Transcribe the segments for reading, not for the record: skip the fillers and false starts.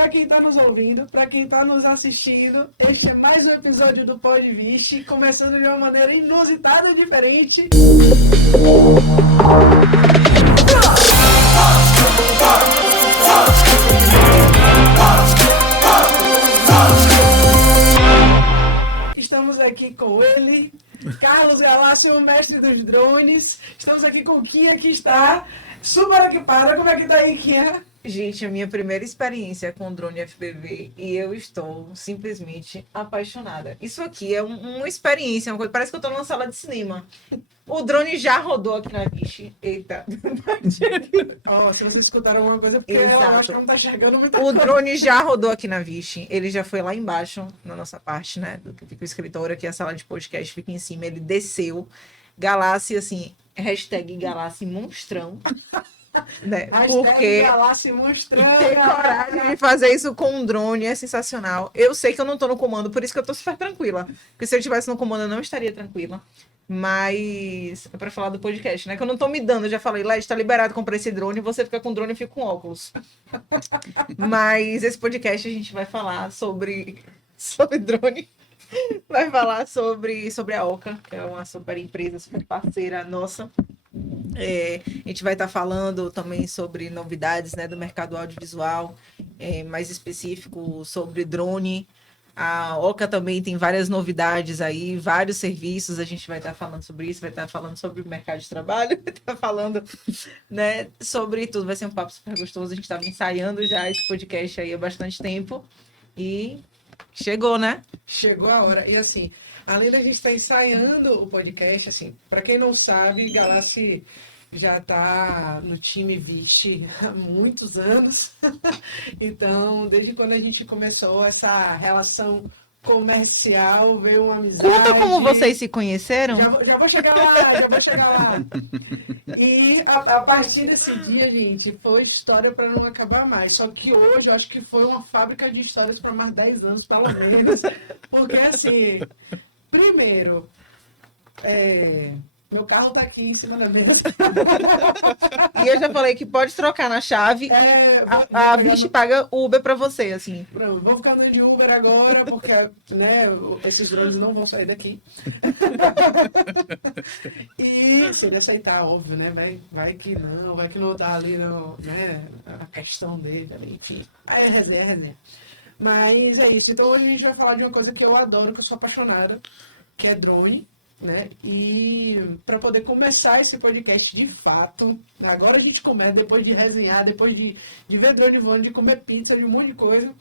para quem está nos ouvindo, para quem está nos assistindo, este é mais um episódio do Podvish, começando de uma maneira inusitada e diferente. Estamos aqui com ele, Carlos Galassi, o mestre dos drones. Estamos aqui com Kinha, que está super equipada. Como é que tá aí, Kinha? Gente, a minha primeira experiência com o drone FPV e eu estou simplesmente apaixonada. Isso aqui é uma experiência, uma coisa, parece que eu estou numa sala de cinema. O drone já rodou aqui na Vixe. Eita. Se vocês escutaram alguma coisa, porque Exato. eu acho que não tá enxergando muita O coisa. drone já rodou aqui na Vixe. Ele já foi lá embaixo, na nossa parte, né? Do que fica o escritório, aqui a sala de podcast fica em cima. Ele desceu. Galassi, assim, hashtag Galassi monstrão. Né? Porque Galassi mostrando. ter coragem de fazer isso com um drone é sensacional. Eu sei que eu não tô no comando, por isso que eu tô super tranquila. Porque se eu estivesse no comando, eu não estaria tranquila. Mas é pra falar do podcast, né? Que eu não tô me dando. Eu já falei, Led, tá liberado comprar esse drone. Você fica com drone e fica com óculos. Mas esse podcast a gente vai falar sobre drone. Vai falar sobre a Oca, que é uma super empresa, super parceira nossa. A gente vai estar falando também sobre novidades, né, do mercado audiovisual, mais específico sobre drone. A Oca também tem várias novidades aí, vários serviços. A gente vai estar falando sobre isso, vai estar falando sobre o mercado de trabalho, vai estar falando, né, sobre tudo. Vai ser um papo super gostoso. A gente estava ensaiando já esse podcast aí há bastante tempo e chegou, né? Chegou a hora. E assim, além da gente estar ensaiando o podcast, assim, para quem não sabe, Galassi já está no time Vixe há muitos anos. Então, desde quando a gente começou essa relação comercial, veio uma amizade. Conta como vocês se conheceram. Já vou chegar lá. E a partir desse dia, gente, foi história para não acabar mais. Só que hoje eu acho que foi uma fábrica de histórias para mais 10 anos, pelo menos. Porque, assim, primeiro, meu carro tá aqui em cima da mesa. E eu já falei que pode trocar na chave. A Vixe paga Uber pra você, assim. Pronto, vamos ficar no de Uber agora, porque, né, esses drones não vão sair daqui. E se ele aceitar, óbvio, né? Vai que não tá ali, não, né? A questão dele, enfim. Aí é resenha. Mas é isso. Então hoje a gente vai falar de uma coisa que eu adoro, que eu sou apaixonada, que é drone. Né? E para poder começar esse podcast de fato, agora a gente começa, depois de resenhar, depois de ver drone voando, de comer pizza, de um monte de coisa,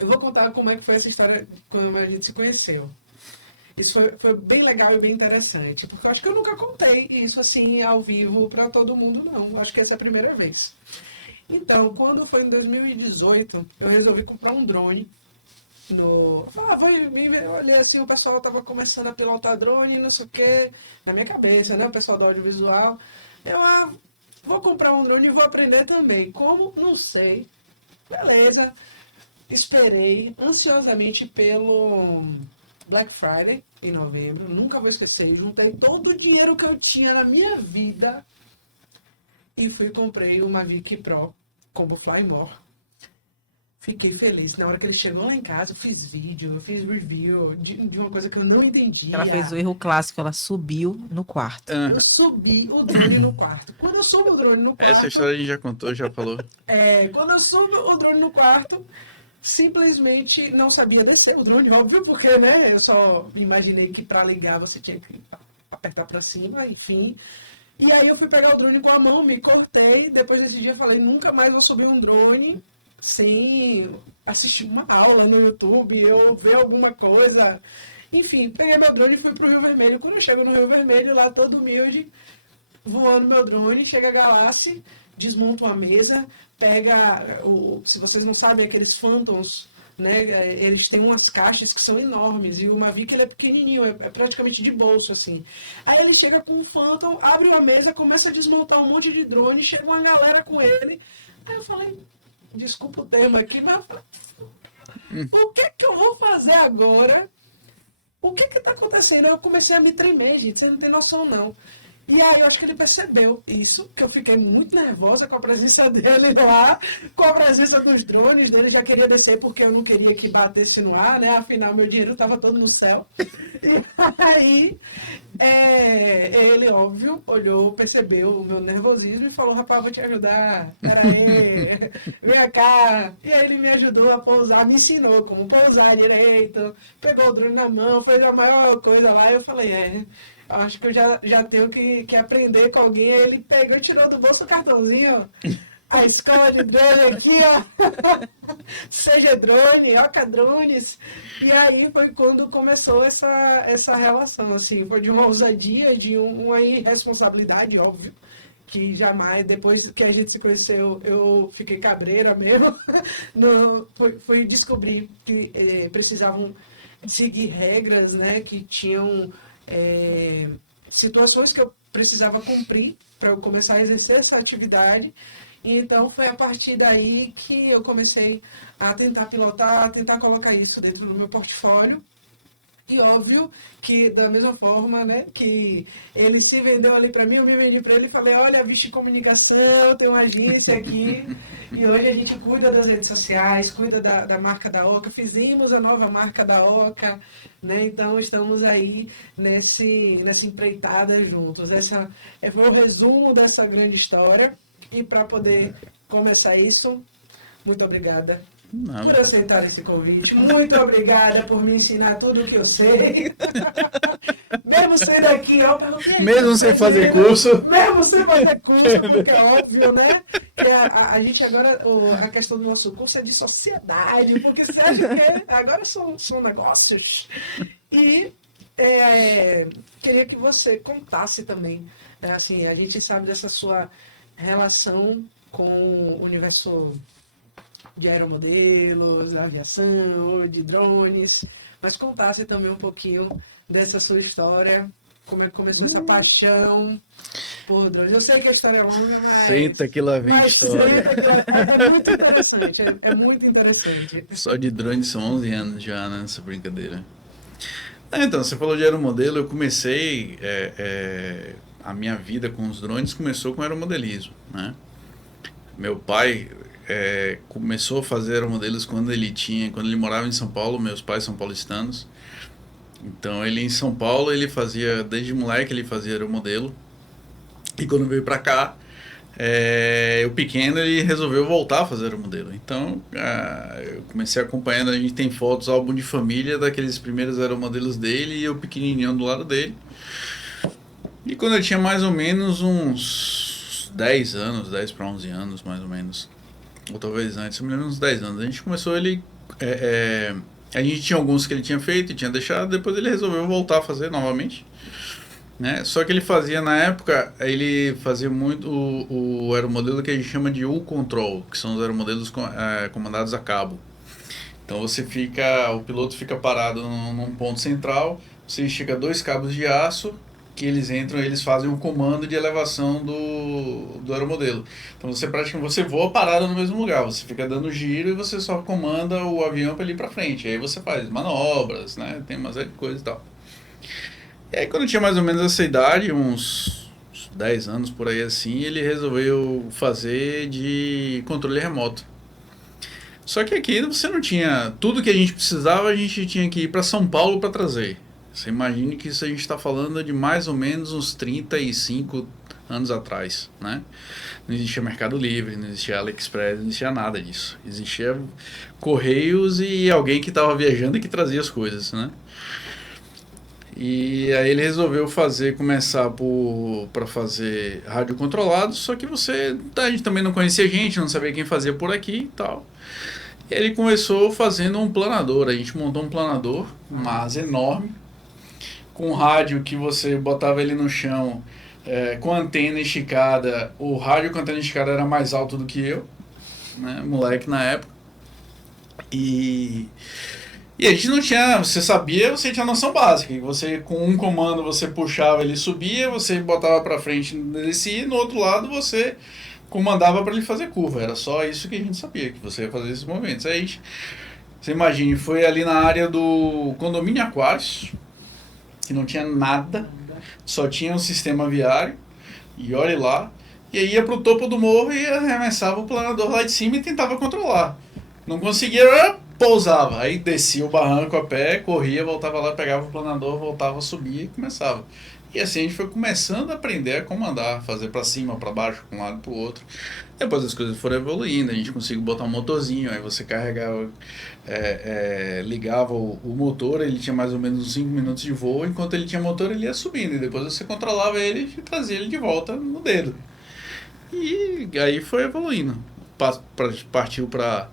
eu vou contar como é que foi essa história quando a gente se conheceu. Isso foi bem legal e bem interessante, porque eu acho que eu nunca contei isso assim ao vivo para todo mundo, não. Acho que essa é a primeira vez. Então, quando foi em 2018, eu resolvi comprar um drone. Eu olhei assim, o pessoal tava começando a pilotar drone, não sei o que, na minha cabeça, né? O pessoal do audiovisual. Eu vou comprar um drone e vou aprender também. Como? Não sei. Beleza. Esperei ansiosamente pelo Black Friday, em novembro. Nunca vou esquecer. Juntei todo o dinheiro que eu tinha na minha vida e fui e comprei uma Mavic Pro Combo Fly More. Fiquei feliz. Na hora que ele chegou lá em casa, eu fiz vídeo, eu fiz review de uma coisa que eu não entendia. Ela fez o erro clássico, ela subiu no quarto. Eu subi o drone no quarto. Quando eu subo o drone no quarto... Essa história a gente já contou, já falou. Quando eu subo o drone no quarto, simplesmente não sabia descer o drone, óbvio, porque, né, eu só imaginei que para ligar você tinha que apertar para cima, enfim. E aí eu fui pegar o drone com a mão, me cortei, depois desse dia eu falei, nunca mais vou subir um drone sem assistir uma aula no YouTube, ou ver alguma coisa. Enfim, peguei meu drone e fui pro Rio Vermelho. Quando eu chego no Rio Vermelho, lá todo humilde, voando meu drone, chega a Galassi, desmonta uma mesa, pega, se vocês não sabem, aqueles Phantoms, né, eles têm umas caixas que são enormes, e o Mavic ele é pequenininho, é praticamente de bolso, assim. Aí ele chega com um Phantom, abre uma mesa, começa a desmontar um monte de drone, chega uma galera com ele. Aí eu falei, desculpa o termo aqui, mas o que eu vou fazer agora? O que está acontecendo? Eu comecei a me tremer, gente, você não tem noção, não. E aí eu acho que ele percebeu isso, que eu fiquei muito nervosa com a presença dele lá, com a presença dos drones, né? Ele já queria descer porque eu não queria que batesse no ar, né? Afinal, meu dinheiro estava todo no céu. E aí, ele, óbvio, olhou, percebeu o meu nervosismo e falou, rapaz, vou te ajudar, peraí, vem cá. E aí ele me ajudou a pousar, me ensinou como pousar direito, pegou o drone na mão, fez a maior coisa lá, e eu falei, acho que eu já tenho que aprender com alguém. Aí ele pegou e tirou do bolso o cartãozinho, a escola de drone aqui, ó. Seja drone, Oca Drones. E aí foi quando começou essa relação, assim, foi de uma ousadia, de uma irresponsabilidade, óbvio, que jamais, depois que a gente se conheceu, eu fiquei cabreira mesmo. Não, fui descobrir que precisavam seguir regras, né, que tinham situações que eu precisava cumprir para eu começar a exercer essa atividade. E então foi a partir daí que eu comecei a tentar pilotar, a tentar colocar isso dentro do meu portfólio. E óbvio que da mesma forma, né, que ele se vendeu ali para mim, eu me vendi para ele e falei, olha, Vixe Comunicação, tem uma agência aqui, e hoje a gente cuida das redes sociais, cuida da marca da Oca, fizemos a nova marca da Oca, né, então estamos aí nessa empreitada juntos. Essa foi o resumo dessa grande história, e para poder começar isso, muito obrigada por aceitar esse convite. Muito obrigada por me ensinar tudo o que eu sei. Mesmo sendo aqui, ó, mesmo sem fazer curso. Mesmo sem fazer curso, porque é óbvio, né? Que a gente agora, a questão do nosso curso é de sociedade, porque você acha que agora são negócios. E queria que você contasse também, né, assim, a gente sabe dessa sua relação com o universo de aeromodelos, da aviação, de drones, mas contasse também um pouquinho dessa sua história, como é que começou essa paixão por drones. Eu sei que a história é longa, mas... Senta que lá vem história. É muito interessante, é muito interessante. Só de drone são 11 anos já, né, nessa brincadeira. Então, você falou de aeromodelo, eu comecei... a minha vida com os drones começou com aeromodelismo, né? Meu pai... começou a fazer aeromodelos quando ele morava em São Paulo, meus pais são paulistanos. Então ele em São Paulo, desde moleque ele fazia aeromodelo. E quando veio pra cá, o pequeno, ele resolveu voltar a fazer aeromodelo. Então eu comecei acompanhando, a gente tem fotos, álbum de família daqueles primeiros aeromodelos dele e eu pequenininho do lado dele. E quando eu tinha mais ou menos uns 10 para 11 anos mais ou menos, ou talvez antes, eu me lembro uns 10 anos. A gente começou, a gente tinha alguns que ele tinha feito e tinha deixado, depois ele resolveu voltar a fazer novamente, né? Só que ele fazia, na época, ele fazia muito o aeromodelo que a gente chama de U-Control, que são os aeromodelos comandados a cabo. Então o piloto fica parado num ponto central, você estica 2 cabos de aço, que eles fazem um comando de elevação do aeromodelo. Então você voa parado no mesmo lugar, você fica dando giro e você só comanda o avião para ele ir para frente. Aí você faz manobras, né? Tem uma série de coisas e tal. E aí quando eu tinha mais ou menos essa idade, uns 10 anos por aí assim, ele resolveu fazer de controle remoto. Só que aqui você não tinha tudo que a gente precisava, a gente tinha que ir para São Paulo para trazer. Você imagine que isso a gente está falando de mais ou menos uns 35 anos atrás, né? Não existia Mercado Livre, não existia AliExpress, não existia nada disso. Existia Correios e alguém que estava viajando e que trazia as coisas, né? E aí ele resolveu começar para fazer rádio controlado, só que a gente também não conhecia gente, não sabia quem fazia por aqui e tal. E ele começou fazendo um planador, a gente montou um planador, uma asa enorme, com rádio que você botava ele no chão, com antena esticada. O rádio com antena esticada era mais alto do que eu, né, moleque na época. E a gente não tinha, você tinha noção básica, que você com um comando você puxava, ele subia, você botava para frente, descia, e no outro lado você comandava para ele fazer curva. Era só isso que a gente sabia, que você ia fazer esses movimentos. Aí você imagine, foi ali na área do condomínio Aquários, que não tinha nada, só tinha um sistema viário, e olhe lá, e aí ia pro topo do morro e arremessava o planador lá de cima e tentava controlar. Não conseguia, pousava, aí descia o barranco a pé, corria, voltava lá, pegava o planador, voltava, subia e começava. E assim a gente foi começando a aprender a comandar, fazer para cima, para baixo, para um lado, para o outro. Depois as coisas foram evoluindo, a gente conseguiu botar um motorzinho, aí você carregava, ligava o motor, ele tinha mais ou menos uns 5 minutos de voo, enquanto ele tinha motor ele ia subindo, e depois você controlava ele e trazia ele de volta no dedo. E aí foi evoluindo, partiu para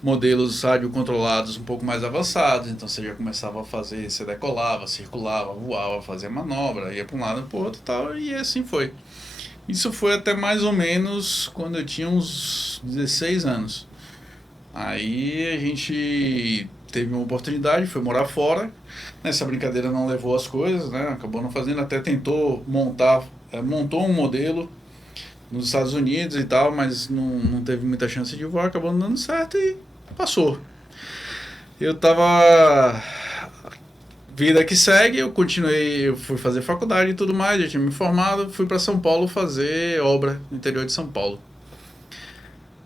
modelos rádio controlados um pouco mais avançados, então você já começava a fazer, você decolava, circulava, voava, fazia manobra, ia para um lado e para o outro e tal, e assim foi. Isso foi até mais ou menos quando eu tinha uns 16 anos. Aí a gente teve uma oportunidade, foi morar fora, nessa brincadeira não levou as coisas, né? Acabou não fazendo, até tentou montou um modelo nos Estados Unidos e tal, mas não teve muita chance de voar, acabou não dando certo e passou. Eu tava... Vida que segue, eu continuei, eu fui fazer faculdade e tudo mais, já tinha me formado, fui para São Paulo fazer obra no interior de São Paulo.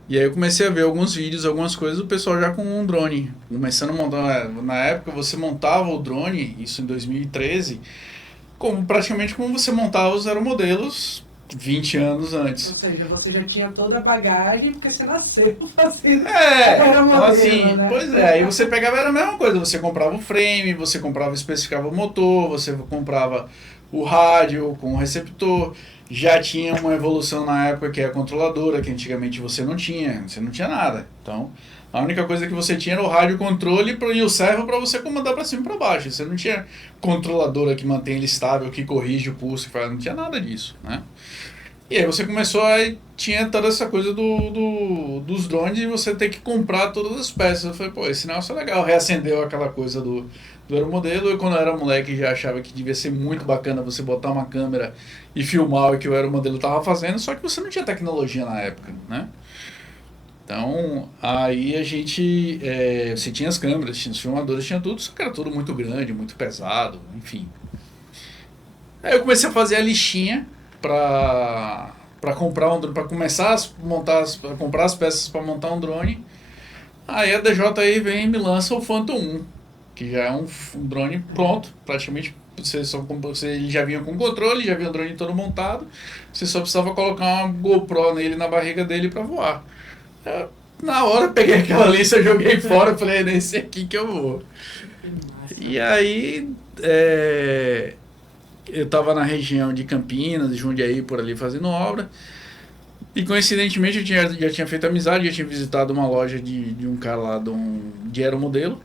E aí eu comecei a ver alguns vídeos, algumas coisas do pessoal já com um drone, começando a montar, na época você montava o drone, isso em 2013, praticamente como você montava os aeromodelos 20 anos antes. Ou seja, você já tinha toda a bagagem porque você nasceu fazendo então assim, né? Pois é, aí você pegava, era a mesma coisa, você comprava o frame, você comprava, especificava o motor, você comprava o rádio com o receptor, já tinha uma evolução na época que é a controladora, que antigamente você não tinha nada. Então, a única coisa que você tinha era o rádio controle e o servo para você comandar para cima e para baixo. Você não tinha controladora que mantém ele estável, que corrige o pulso, não tinha nada disso, né? E aí você começou tinha toda essa coisa dos drones e você ter que comprar todas as peças. Eu falei, pô, esse negócio é legal. Reacendeu aquela coisa do aeromodelo. Eu, quando eu era moleque, já achava que devia ser muito bacana você botar uma câmera e filmar o que o aeromodelo estava fazendo, só que você não tinha tecnologia na época, né? Então, aí a gente... você tinha as câmeras, tinha os filmadores, tinha tudo, só que era tudo muito grande, muito pesado, enfim. Aí eu comecei a fazer a listinha para comprar um drone, para começar a comprar as peças para montar um drone. Aí a DJI vem e me lança o Phantom 1, que já é um drone pronto, praticamente ele já vinha com controle, já vinha o drone todo montado, você só precisava colocar uma GoPro nele na barriga dele para voar. Na hora peguei aquela lista, joguei fora, falei, é nesse aqui que eu vou. E aí eu estava na região de Campinas, de Jundiaí, por ali fazendo obra. E coincidentemente eu já tinha feito amizade, já tinha visitado uma loja de um cara lá de aeromodelo,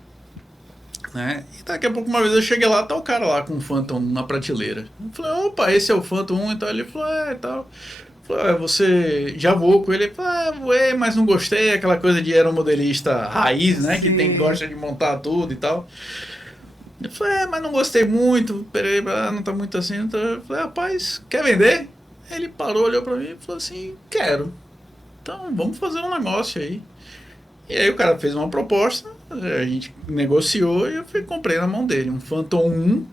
né? E daqui a pouco uma vez eu cheguei lá, tá o cara lá com um Phantom na prateleira. Eu falei, opa, esse é o Phantom 1 e tal. Ele falou, e tal. Eu falei, você já voou com ele? Ele falou, voei, mas não gostei, aquela coisa de aeromodelista raiz, né? Sim. Que gosta de montar tudo e tal. Eu falei, mas não gostei muito, peraí, não tá muito assim. Então eu falei, rapaz, quer vender? Ele parou, olhou pra mim e falou assim, quero. Então, vamos fazer um negócio aí. E aí o cara fez uma proposta, a gente negociou e eu comprei na mão dele um Phantom 1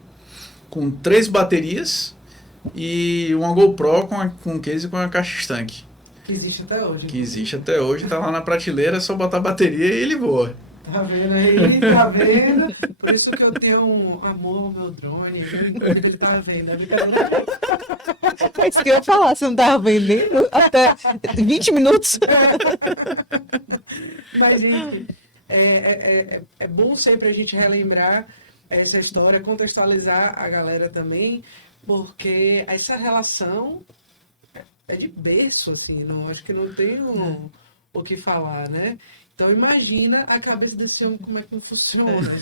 com 3 baterias e uma GoPro com case com a caixa estanque. Que existe até hoje. Que existe até hoje, tá lá na prateleira, é só botar a bateria e ele voa. Tá vendo aí? Tá vendo? Por isso que eu tenho um amor ao meu drone. Ele tá vendo. É isso que eu ia falar, você não tava vendendo até 20 minutos? Mas, gente, é bom sempre a gente relembrar essa história, contextualizar a galera também, porque essa relação é de berço, assim, não, acho que não tem o que falar, né? Então imagina a cabeça desse homem como é que funciona.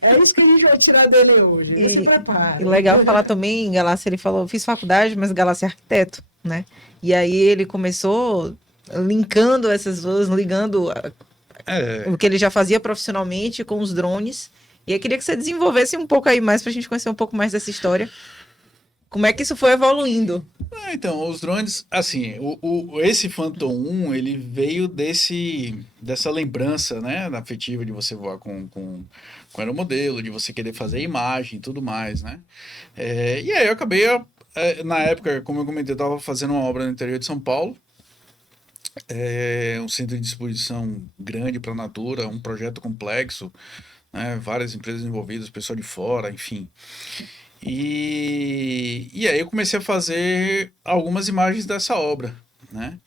É isso que a gente vai tirar dele hoje. Você prepara. E legal falar também, Galácia, ele falou, fiz faculdade, mas Galácia é arquiteto, né? E aí ele começou linkando essas duas, ligando o que ele já fazia profissionalmente com os drones. E eu queria que você desenvolvesse um pouco aí mais pra gente conhecer um pouco mais dessa história. Como é que isso foi evoluindo? Então, os drones, assim, esse Phantom 1, ele veio dessa lembrança, né, afetiva de você voar com aeromodelo, de você querer fazer imagem e tudo mais, né? E aí eu acabei, na época, como eu comentei, eu estava fazendo uma obra no interior de São Paulo, um centro de exposição grande para a Natura, um projeto complexo, né, várias empresas envolvidas, pessoal de fora, enfim. E aí eu comecei a fazer algumas imagens dessa obra, né?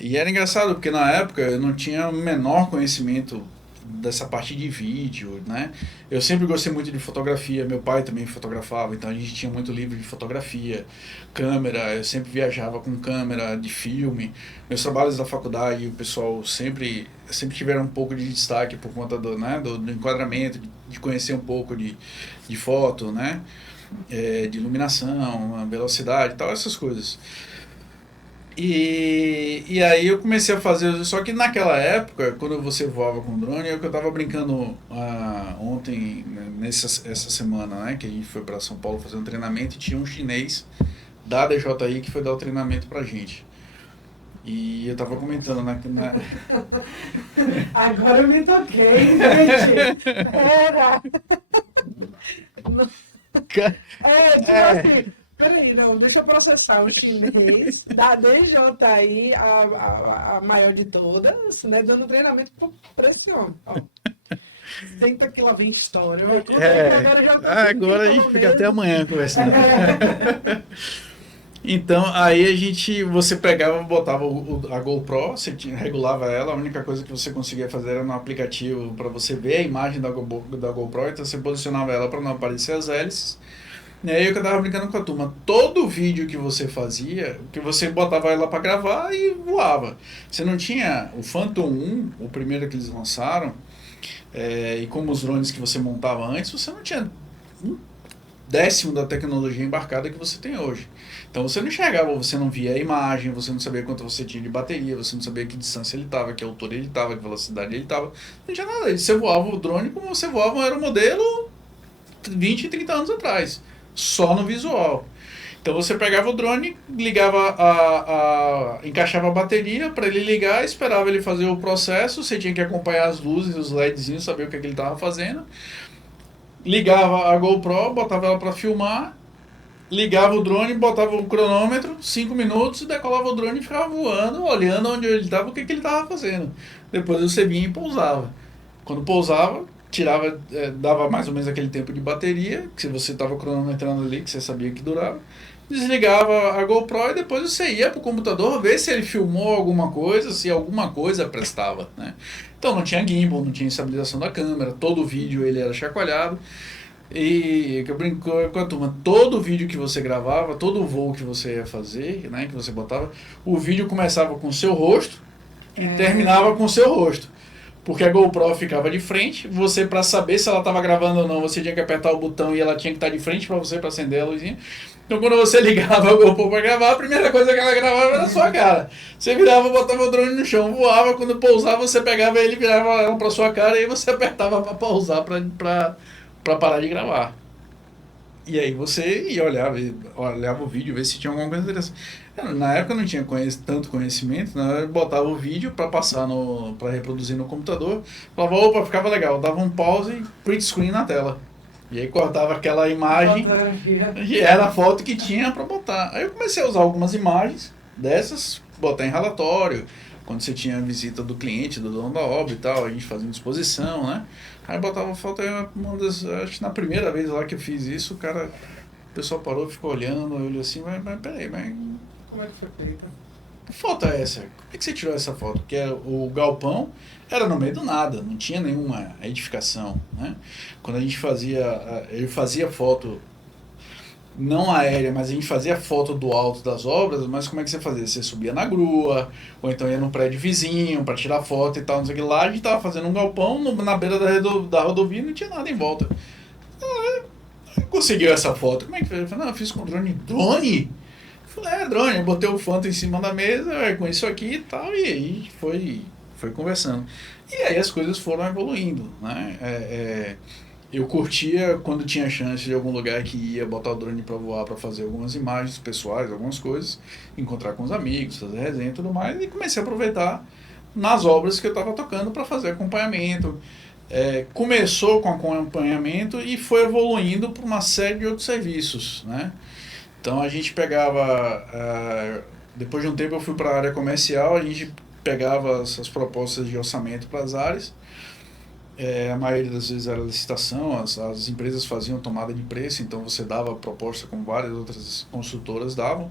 E era engraçado porque na época eu não tinha o menor conhecimento dessa parte de vídeo, né? Eu sempre gostei muito de fotografia, meu pai também fotografava, então a gente tinha muito livro de fotografia, câmera, eu sempre viajava com câmera de filme. Meus trabalhos da faculdade, o pessoal sempre tiveram um pouco de destaque por conta do enquadramento, de conhecer um pouco de foto, né? De iluminação, velocidade e tal, essas coisas. E aí eu comecei a fazer, só que naquela época, quando você voava com drone, é o que eu tava brincando ontem, né, essa semana, né, que a gente foi para São Paulo fazer um treinamento e tinha um chinês da DJI que foi dar o treinamento pra gente. E eu tava comentando Agora eu me toquei, gente. Era. Assim, peraí, não, deixa eu processar o chinês da DJI, a maior de todas, né, dando treinamento pra esse homem. Ó. Senta que lá vem história. Agora a gente fica até amanhã conversando. Então, aí você pegava, botava a GoPro, você regulava ela, a única coisa que você conseguia fazer era no aplicativo para você ver a imagem da GoPro, então você posicionava ela para não aparecer as hélices. E aí eu tava brincando com a turma, todo vídeo que você fazia, que você botava ela para gravar e voava. Você não tinha o Phantom 1, o primeiro que eles lançaram, e como os drones que você montava antes, você não tinha um décimo da tecnologia embarcada que você tem hoje. Então você não enxergava, você não via a imagem, você não sabia quanto você tinha de bateria, você não sabia que distância ele estava, que altura ele estava, que velocidade ele estava. Não tinha nada disso. Você voava o drone como você voava um aeromodelo 20, 30 anos atrás. Só no visual. Então você pegava o drone, ligava encaixava a bateria para ele ligar, esperava ele fazer o processo, você tinha que acompanhar as luzes, os LEDzinhos, saber o que ele estava fazendo. Ligava a GoPro, botava ela para filmar, ligava o drone, botava o cronômetro, 5 minutos, decolava o drone e ficava voando, olhando onde ele estava, o que ele estava fazendo. Depois você vinha e pousava. Quando pousava, tirava, dava mais ou menos aquele tempo de bateria, que você estava cronometrando ali, que você sabia que durava. Desligava a GoPro e depois você ia para o computador ver se ele filmou alguma coisa, se alguma coisa prestava, né? Então não tinha gimbal, não tinha estabilização da câmera, todo o vídeo ele era chacoalhado. E que eu brinco com a turma, todo vídeo que você gravava, todo voo que você ia fazer, né, que você botava, o vídeo começava com o seu rosto e terminava com o seu rosto. Porque a GoPro ficava de frente, você para saber se ela estava gravando ou não, você tinha que apertar o botão e ela tinha que estar de frente para você, para acender a luzinha. Então quando você ligava a GoPro para gravar, a primeira coisa que ela gravava era a sua cara. Você virava, botava o drone no chão, voava, quando pousava você pegava ele, virava ela para sua cara e aí você apertava para pausar, para parar de gravar. E aí você ia olhava o vídeo, ver se tinha alguma coisa interessante. Na época eu não tinha tanto conhecimento, né? Eu botava o vídeo para passar para reproduzir no computador, falava, opa, ficava legal, dava um pause e print screen na tela. E aí cortava aquela imagem e era a foto que tinha para botar. Aí eu comecei a usar algumas imagens dessas, botar em relatório, quando você tinha a visita do cliente, do dono da obra e tal, a gente fazia uma exposição, né? Aí botava foto, aí acho que na primeira vez lá que eu fiz isso, o pessoal parou, ficou olhando, olhou assim, mas peraí, mas como é que foi feita? Que foto é essa? Como é que você tirou essa foto? Porque o galpão era no meio do nada, não tinha nenhuma edificação, né? Quando a gente ele fazia foto não aérea, mas a gente fazia foto do alto das obras, mas como é que você fazia? Você subia na grua, ou então ia no prédio vizinho para tirar foto e tal, não sei o que lá, a gente tava fazendo um galpão na beira da rodovia e não tinha nada em volta. Conseguiu essa foto? Como é que fez? Eu falei, não, eu fiz com drone. Drone? Eu falei, drone, eu botei o Phantom em cima da mesa, com isso aqui e tal, e aí foi conversando. E aí as coisas foram evoluindo, né? eu curtia quando tinha chance de algum lugar que ia botar o drone para voar, para fazer algumas imagens pessoais, algumas coisas, encontrar com os amigos, fazer resenha e tudo mais, e comecei a aproveitar nas obras que eu estava tocando para fazer acompanhamento. Começou com acompanhamento e foi evoluindo para uma série de outros serviços, né? Então a gente pegava, depois de um tempo eu fui para a área comercial, a gente pegava essas propostas de orçamento para as áreas. A maioria das vezes era licitação, as empresas faziam tomada de preço, então você dava proposta como várias outras construtoras davam.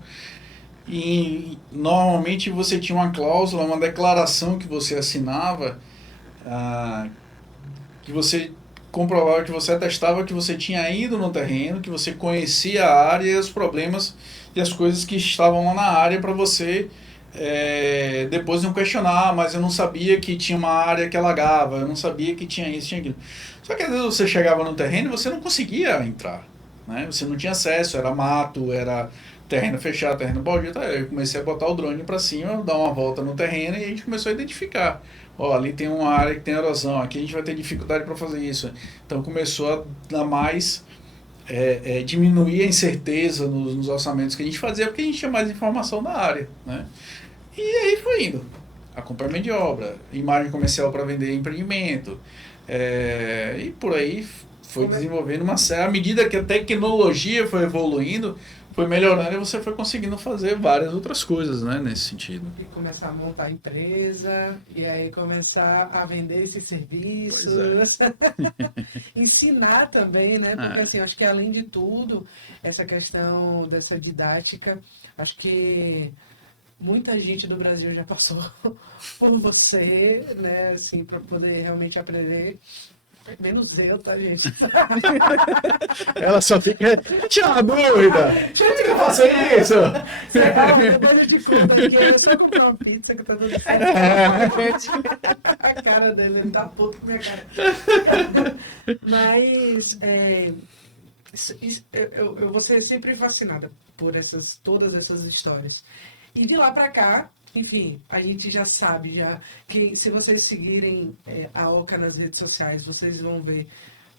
E normalmente você tinha uma cláusula, uma declaração que você assinava, que você comprovava, que você atestava que você tinha ido no terreno, que você conhecia a área e os problemas e as coisas que estavam lá na área para você depois não questionar, mas eu não sabia que tinha uma área que alagava, eu não sabia que tinha isso, tinha aquilo. Só que às vezes você chegava no terreno e você não conseguia entrar, né? Você não tinha acesso, era mato, era terreno fechado, terreno baldio. Eu comecei a botar o drone para cima, dar uma volta no terreno e a gente começou a identificar. Ali tem uma área que tem erosão, aqui a gente vai ter dificuldade para fazer isso. Então começou a dar mais, diminuir a incerteza nos orçamentos que a gente fazia, porque a gente tinha mais informação da área, né? E aí foi indo. Acompanhamento de obra, imagem comercial para vender empreendimento, e por aí foi desenvolvendo uma série. À medida que a tecnologia foi evoluindo, foi melhorando e você foi conseguindo fazer várias outras coisas, né, nesse sentido. E começar a montar a empresa, e aí começar a vender esses serviços. Ensinar também, né? Porque assim, acho que além de tudo, essa questão dessa didática, acho que muita gente do Brasil já passou por você, né? Assim, para poder realmente aprender. Menos eu, tá, gente? Ela só fica... Tinha uma dúvida! Como que eu faço isso? Depois de conta aqui, eu só comprar uma pizza que tá dando certo. A cara dele, ele tá puto com minha cara. Mas eu vou ser sempre fascinada por todas essas histórias. E de lá pra cá, enfim, a gente já sabe que se vocês seguirem a Oca nas redes sociais, vocês vão ver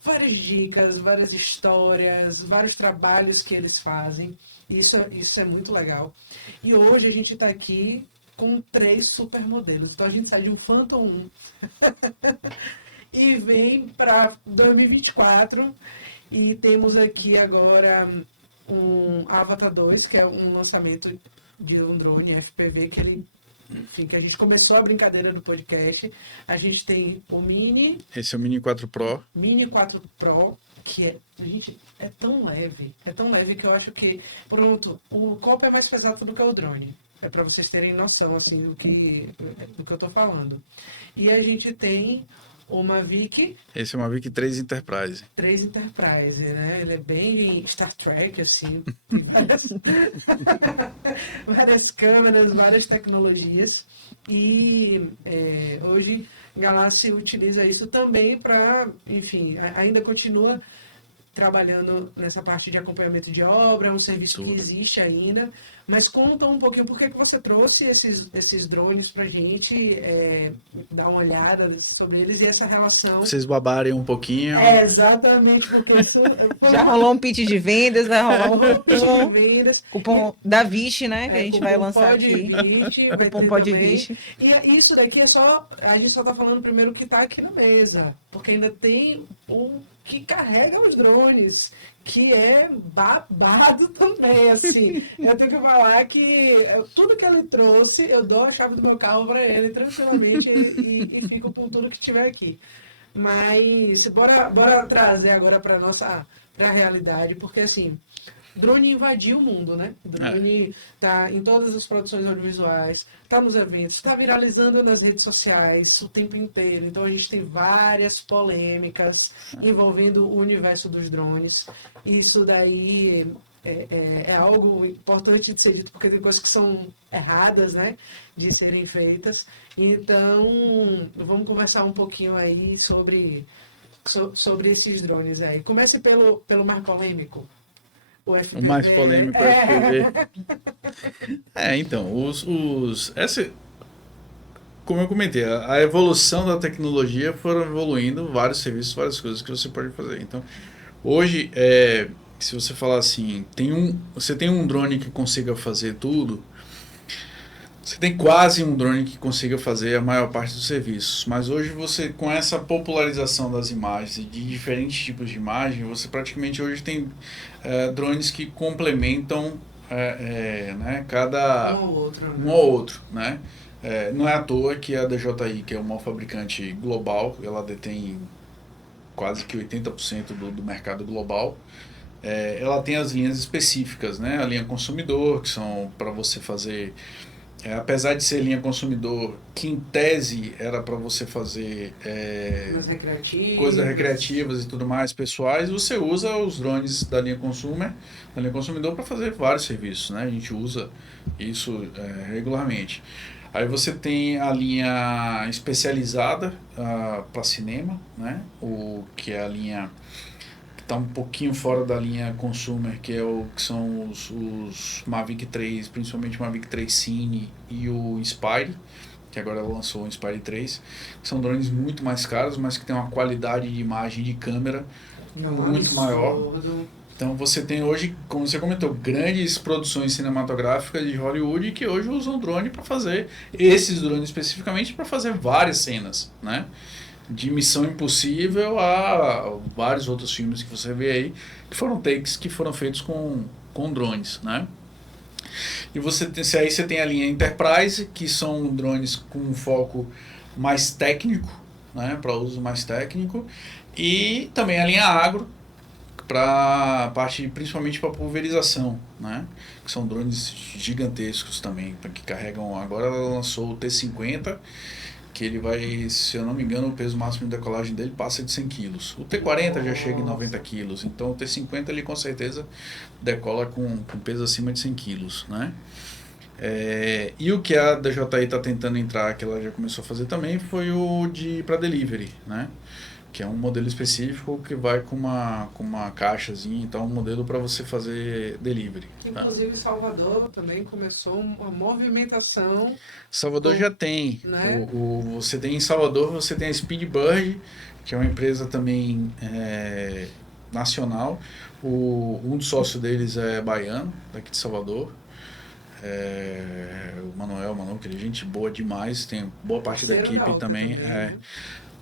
várias dicas, várias histórias, vários trabalhos que eles fazem. Isso é muito legal. E hoje a gente está aqui com 3 supermodelos. Então a gente sai de um Phantom 1 e vem para 2024 e temos aqui agora um Avatar 2, que é um lançamento de um drone FPV que a gente começou a brincadeira do podcast. A gente tem o Mini. Esse é o Mini 4 Pro. Mini 4 Pro, que é tão leve que eu acho que, pronto, o copo é mais pesado do que o drone. É para vocês terem noção, assim, do que eu tô falando. E a gente tem o Mavic. Esse é o Mavic 3 Enterprise. 3 Enterprise, né? Ele é bem Star Trek, assim. Tem várias câmeras, várias tecnologias. E hoje Galassi utiliza isso também para, enfim, ainda continua trabalhando nessa parte de acompanhamento de obra, é um serviço que existe ainda, mas conta um pouquinho por que você trouxe esses drones pra gente, dar uma olhada sobre eles e essa relação. Vocês babarem um pouquinho. Exatamente, porque isso... Já rolou um pitch de vendas, vai rolar um pitch de vendas. Cupom da Vish, né, que a gente vai lançar aqui. O cupom pode Vish. E isso daqui a gente só tá falando primeiro que tá aqui na mesa, porque ainda tem um que carrega os drones, que é babado também, assim. Eu tenho que falar que tudo que ele trouxe, eu dou a chave do meu carro para ele tranquilamente e fico com tudo que tiver aqui. Mas bora trazer agora para a realidade, porque assim, drone invadiu o mundo, né? Drone tá em todas as produções audiovisuais, tá nos eventos, tá viralizando nas redes sociais o tempo inteiro. Então a gente tem várias polêmicas envolvendo o universo dos drones. Isso daí é algo importante de ser dito, porque tem coisas que são erradas, né? De serem feitas. Então, vamos conversar um pouquinho aí sobre esses drones aí. Comece pelo mais polêmico. O mais polêmico FPV. Então, como eu comentei, a evolução da tecnologia foram evoluindo vários serviços, várias coisas que você pode fazer. Então, hoje, se você falar assim, você tem um drone que consiga fazer tudo, você tem quase um drone que consiga fazer a maior parte dos serviços. Mas hoje você, com essa popularização das imagens e de diferentes tipos de imagem, você praticamente hoje tem drones que complementam né, cada um ao outro, né? Não é à toa que a DJI, que é uma fabricante global, ela detém quase que 80% do mercado global. Ela tem as linhas específicas, né? A linha consumidor, que são para você fazer... apesar de ser linha consumidor, que em tese era para você fazer coisas recreativas e tudo mais, pessoais, você usa os drones da linha consumidor para fazer vários serviços, né? A gente usa isso regularmente. Aí você tem a linha especializada para cinema, né? Que é a linha que está um pouquinho fora da linha consumer, que são os Mavic 3, principalmente o Mavic 3 Cine e o Inspire, que agora lançou o Inspire 3, que são drones muito mais caros, mas que tem uma qualidade de imagem de câmera muito maior. Então você tem hoje, como você comentou, grandes produções cinematográficas de Hollywood que hoje usam drone para fazer, esses drones especificamente, para fazer várias cenas, né? De Missão Impossível a vários outros filmes que você vê aí, que foram takes que foram feitos com drones, né? E aí você tem a linha Enterprise, que são drones com um foco mais técnico, né? Para uso mais técnico, e também a linha Agro, para parte principalmente para pulverização, né? Que são drones gigantescos também, que carregam. Agora ela lançou o T50, que ele vai, se eu não me engano, o peso máximo de decolagem dele passa de 100 kg. O T40 já chega em 90 kg, então o T50 ele com certeza decola com peso acima de 100 kg, né? E o que a DJI está tentando entrar, que ela já começou a fazer também, foi o para delivery, né? Que é um modelo específico que vai com uma caixazinha, então um modelo para você fazer delivery. Que inclusive Salvador também começou uma movimentação. Salvador já tem. Né? Você tem em Salvador, você tem a Speedbird, que é uma empresa também nacional. Um dos sócios deles é baiano, daqui de Salvador. O Manuel, que é gente boa demais, tem boa parte da equipe também.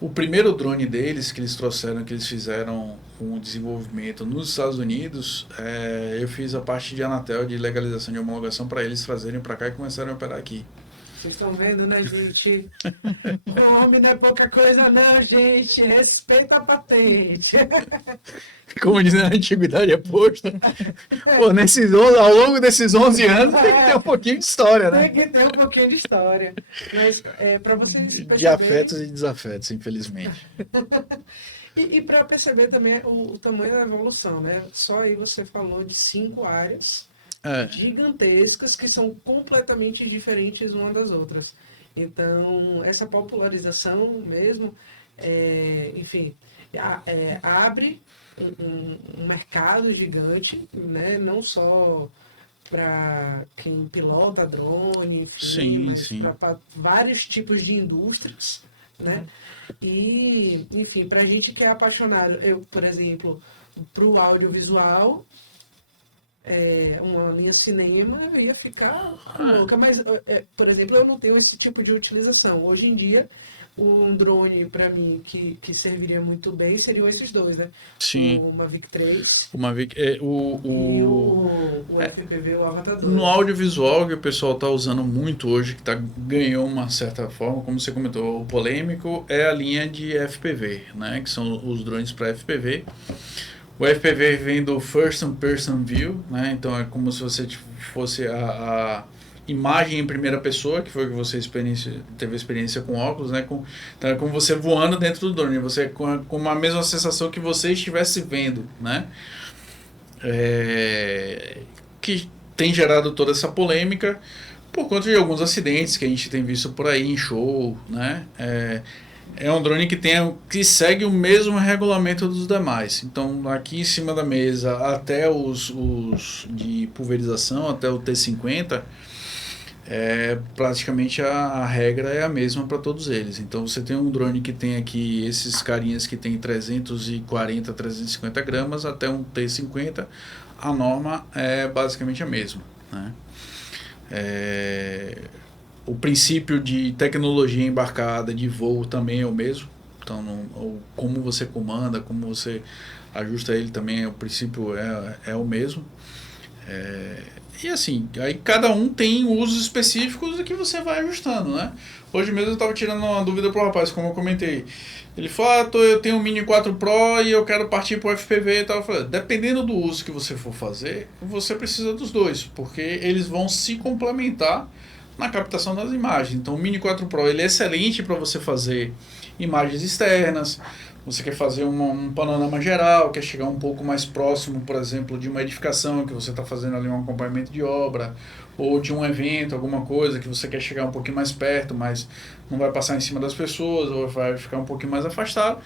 O primeiro drone deles que eles trouxeram, que eles fizeram um desenvolvimento nos Estados Unidos, eu fiz a parte de Anatel, de legalização de homologação, para eles trazerem para cá e começarem a operar aqui. Vocês estão vendo, né, gente? O homem não é pouca coisa não, gente. Respeita a patente. Como diz na antiguidade, é posto. Pô, ao longo desses 11 anos tem que ter um pouquinho de história, né? Tem que ter um pouquinho de história. Mas para vocês perceberem... De afetos e desafetos, infelizmente. E para perceber também o tamanho da evolução, né? Só aí você falou de 5 áreas gigantescas que são completamente diferentes umas das outras. Então, essa popularização mesmo, enfim, abre um mercado gigante, né? Não só para quem pilota drone, enfim, mas para vários tipos de indústrias, né? E, enfim, para a gente que é apaixonado, eu, por exemplo, para o audiovisual, uma linha cinema, eu ia ficar louca. Mas, por exemplo, eu não tenho esse tipo de utilização. Hoje em dia, um drone, para mim, que serviria muito bem, seriam esses dois, né? Sim. O Mavic 3 o Mavic, e o FPV, o Avatar 2. No audiovisual, que o pessoal está usando muito hoje, que ganhou uma certa forma, como você comentou, o polêmico, é a linha de FPV, né? Que são os drones para FPV. O FPV vem do First Person View, né? Então é como se você fosse a imagem em primeira pessoa, que foi o que você teve experiência com óculos, né? Então é como você voando dentro do drone, você com a mesma sensação que você estivesse vendo, né? Que tem gerado toda essa polêmica por conta de alguns acidentes que a gente tem visto por aí em show, né? É um drone que segue o mesmo regulamento dos demais. Então, aqui em cima da mesa, até os de pulverização, até o T50, praticamente a regra é a mesma para todos eles. Então você tem um drone que tem aqui esses carinhas que tem 340, 350 gramas até um T50, a norma é basicamente a mesma, né? O princípio de tecnologia embarcada de voo também é o mesmo. Então, como você comanda, como você ajusta ele também, o princípio é o mesmo. E assim, aí cada um tem usos específicos que você vai ajustando, né? Hoje mesmo eu estava tirando uma dúvida pro rapaz, como eu comentei. Ele falou, eu tenho um Mini 4 Pro e eu quero partir pro FPV e tal. Eu falei, dependendo do uso que você for fazer, você precisa dos dois, porque eles vão se complementar na captação das imagens. Então o Mini 4 Pro ele é excelente para você fazer imagens externas, você quer fazer um panorama geral, quer chegar um pouco mais próximo, por exemplo, de uma edificação que você está fazendo ali um acompanhamento de obra, ou de um evento, alguma coisa que você quer chegar um pouquinho mais perto, mas não vai passar em cima das pessoas, ou vai ficar um pouquinho mais afastado.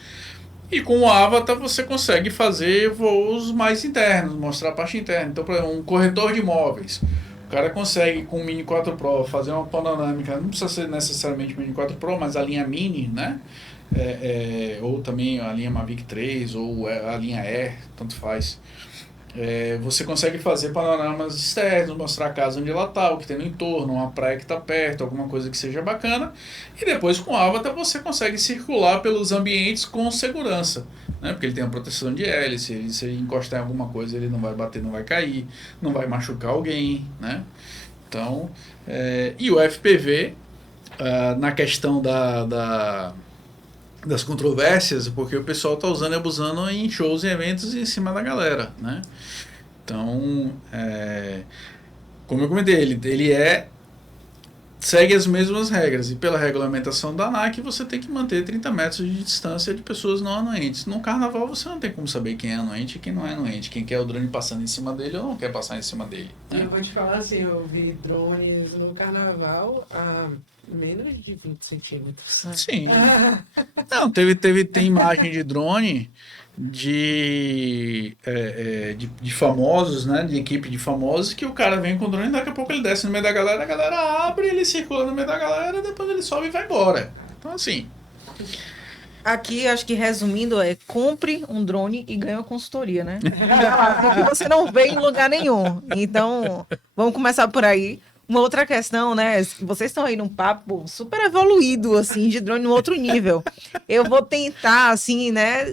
E com o Avatar você consegue fazer voos mais internos, mostrar a parte interna. Então, por exemplo, um corretor de imóveis. O cara consegue com o Mini 4 Pro fazer uma panorâmica, não precisa ser necessariamente o Mini 4 Pro, mas a linha Mini, né? Ou também a linha Mavic 3 ou a linha Air, tanto faz. Você consegue fazer panoramas externos, mostrar a casa onde ela está, o que tem no entorno, uma praia que está perto, alguma coisa que seja bacana. E depois com o Avatar você consegue circular pelos ambientes com segurança, né? Porque ele tem a proteção de hélice, se ele encostar em alguma coisa ele não vai bater, não vai cair, não vai machucar alguém, né? Então, e o FPV, na questão das controvérsias, porque o pessoal está usando e abusando em shows e eventos em cima da galera, né? Então, como eu comentei, ele segue as mesmas regras, e pela regulamentação da ANAC você tem que manter 30 metros de distância de pessoas não anuentes. No carnaval você não tem como saber quem é anuente e quem não é anuente, quem quer o drone passando em cima dele ou não quer passar em cima dele, né? E eu vou te falar assim, eu vi drones no carnaval a menos de 20 centímetros. Sim. Não, tem imagem de drone de famosos, né? De equipe de famosos, que o cara vem com o drone e daqui a pouco ele desce no meio da galera, a galera abre, ele circula no meio da galera, depois ele sobe e vai embora. Então, assim. Aqui, acho que resumindo, compre um drone e ganhe uma consultoria, né? Porque você não vê em lugar nenhum. Então, vamos começar por aí. Uma outra questão, né? Vocês estão aí num papo super evoluído, assim, de drone no outro nível. Eu vou tentar, assim, né,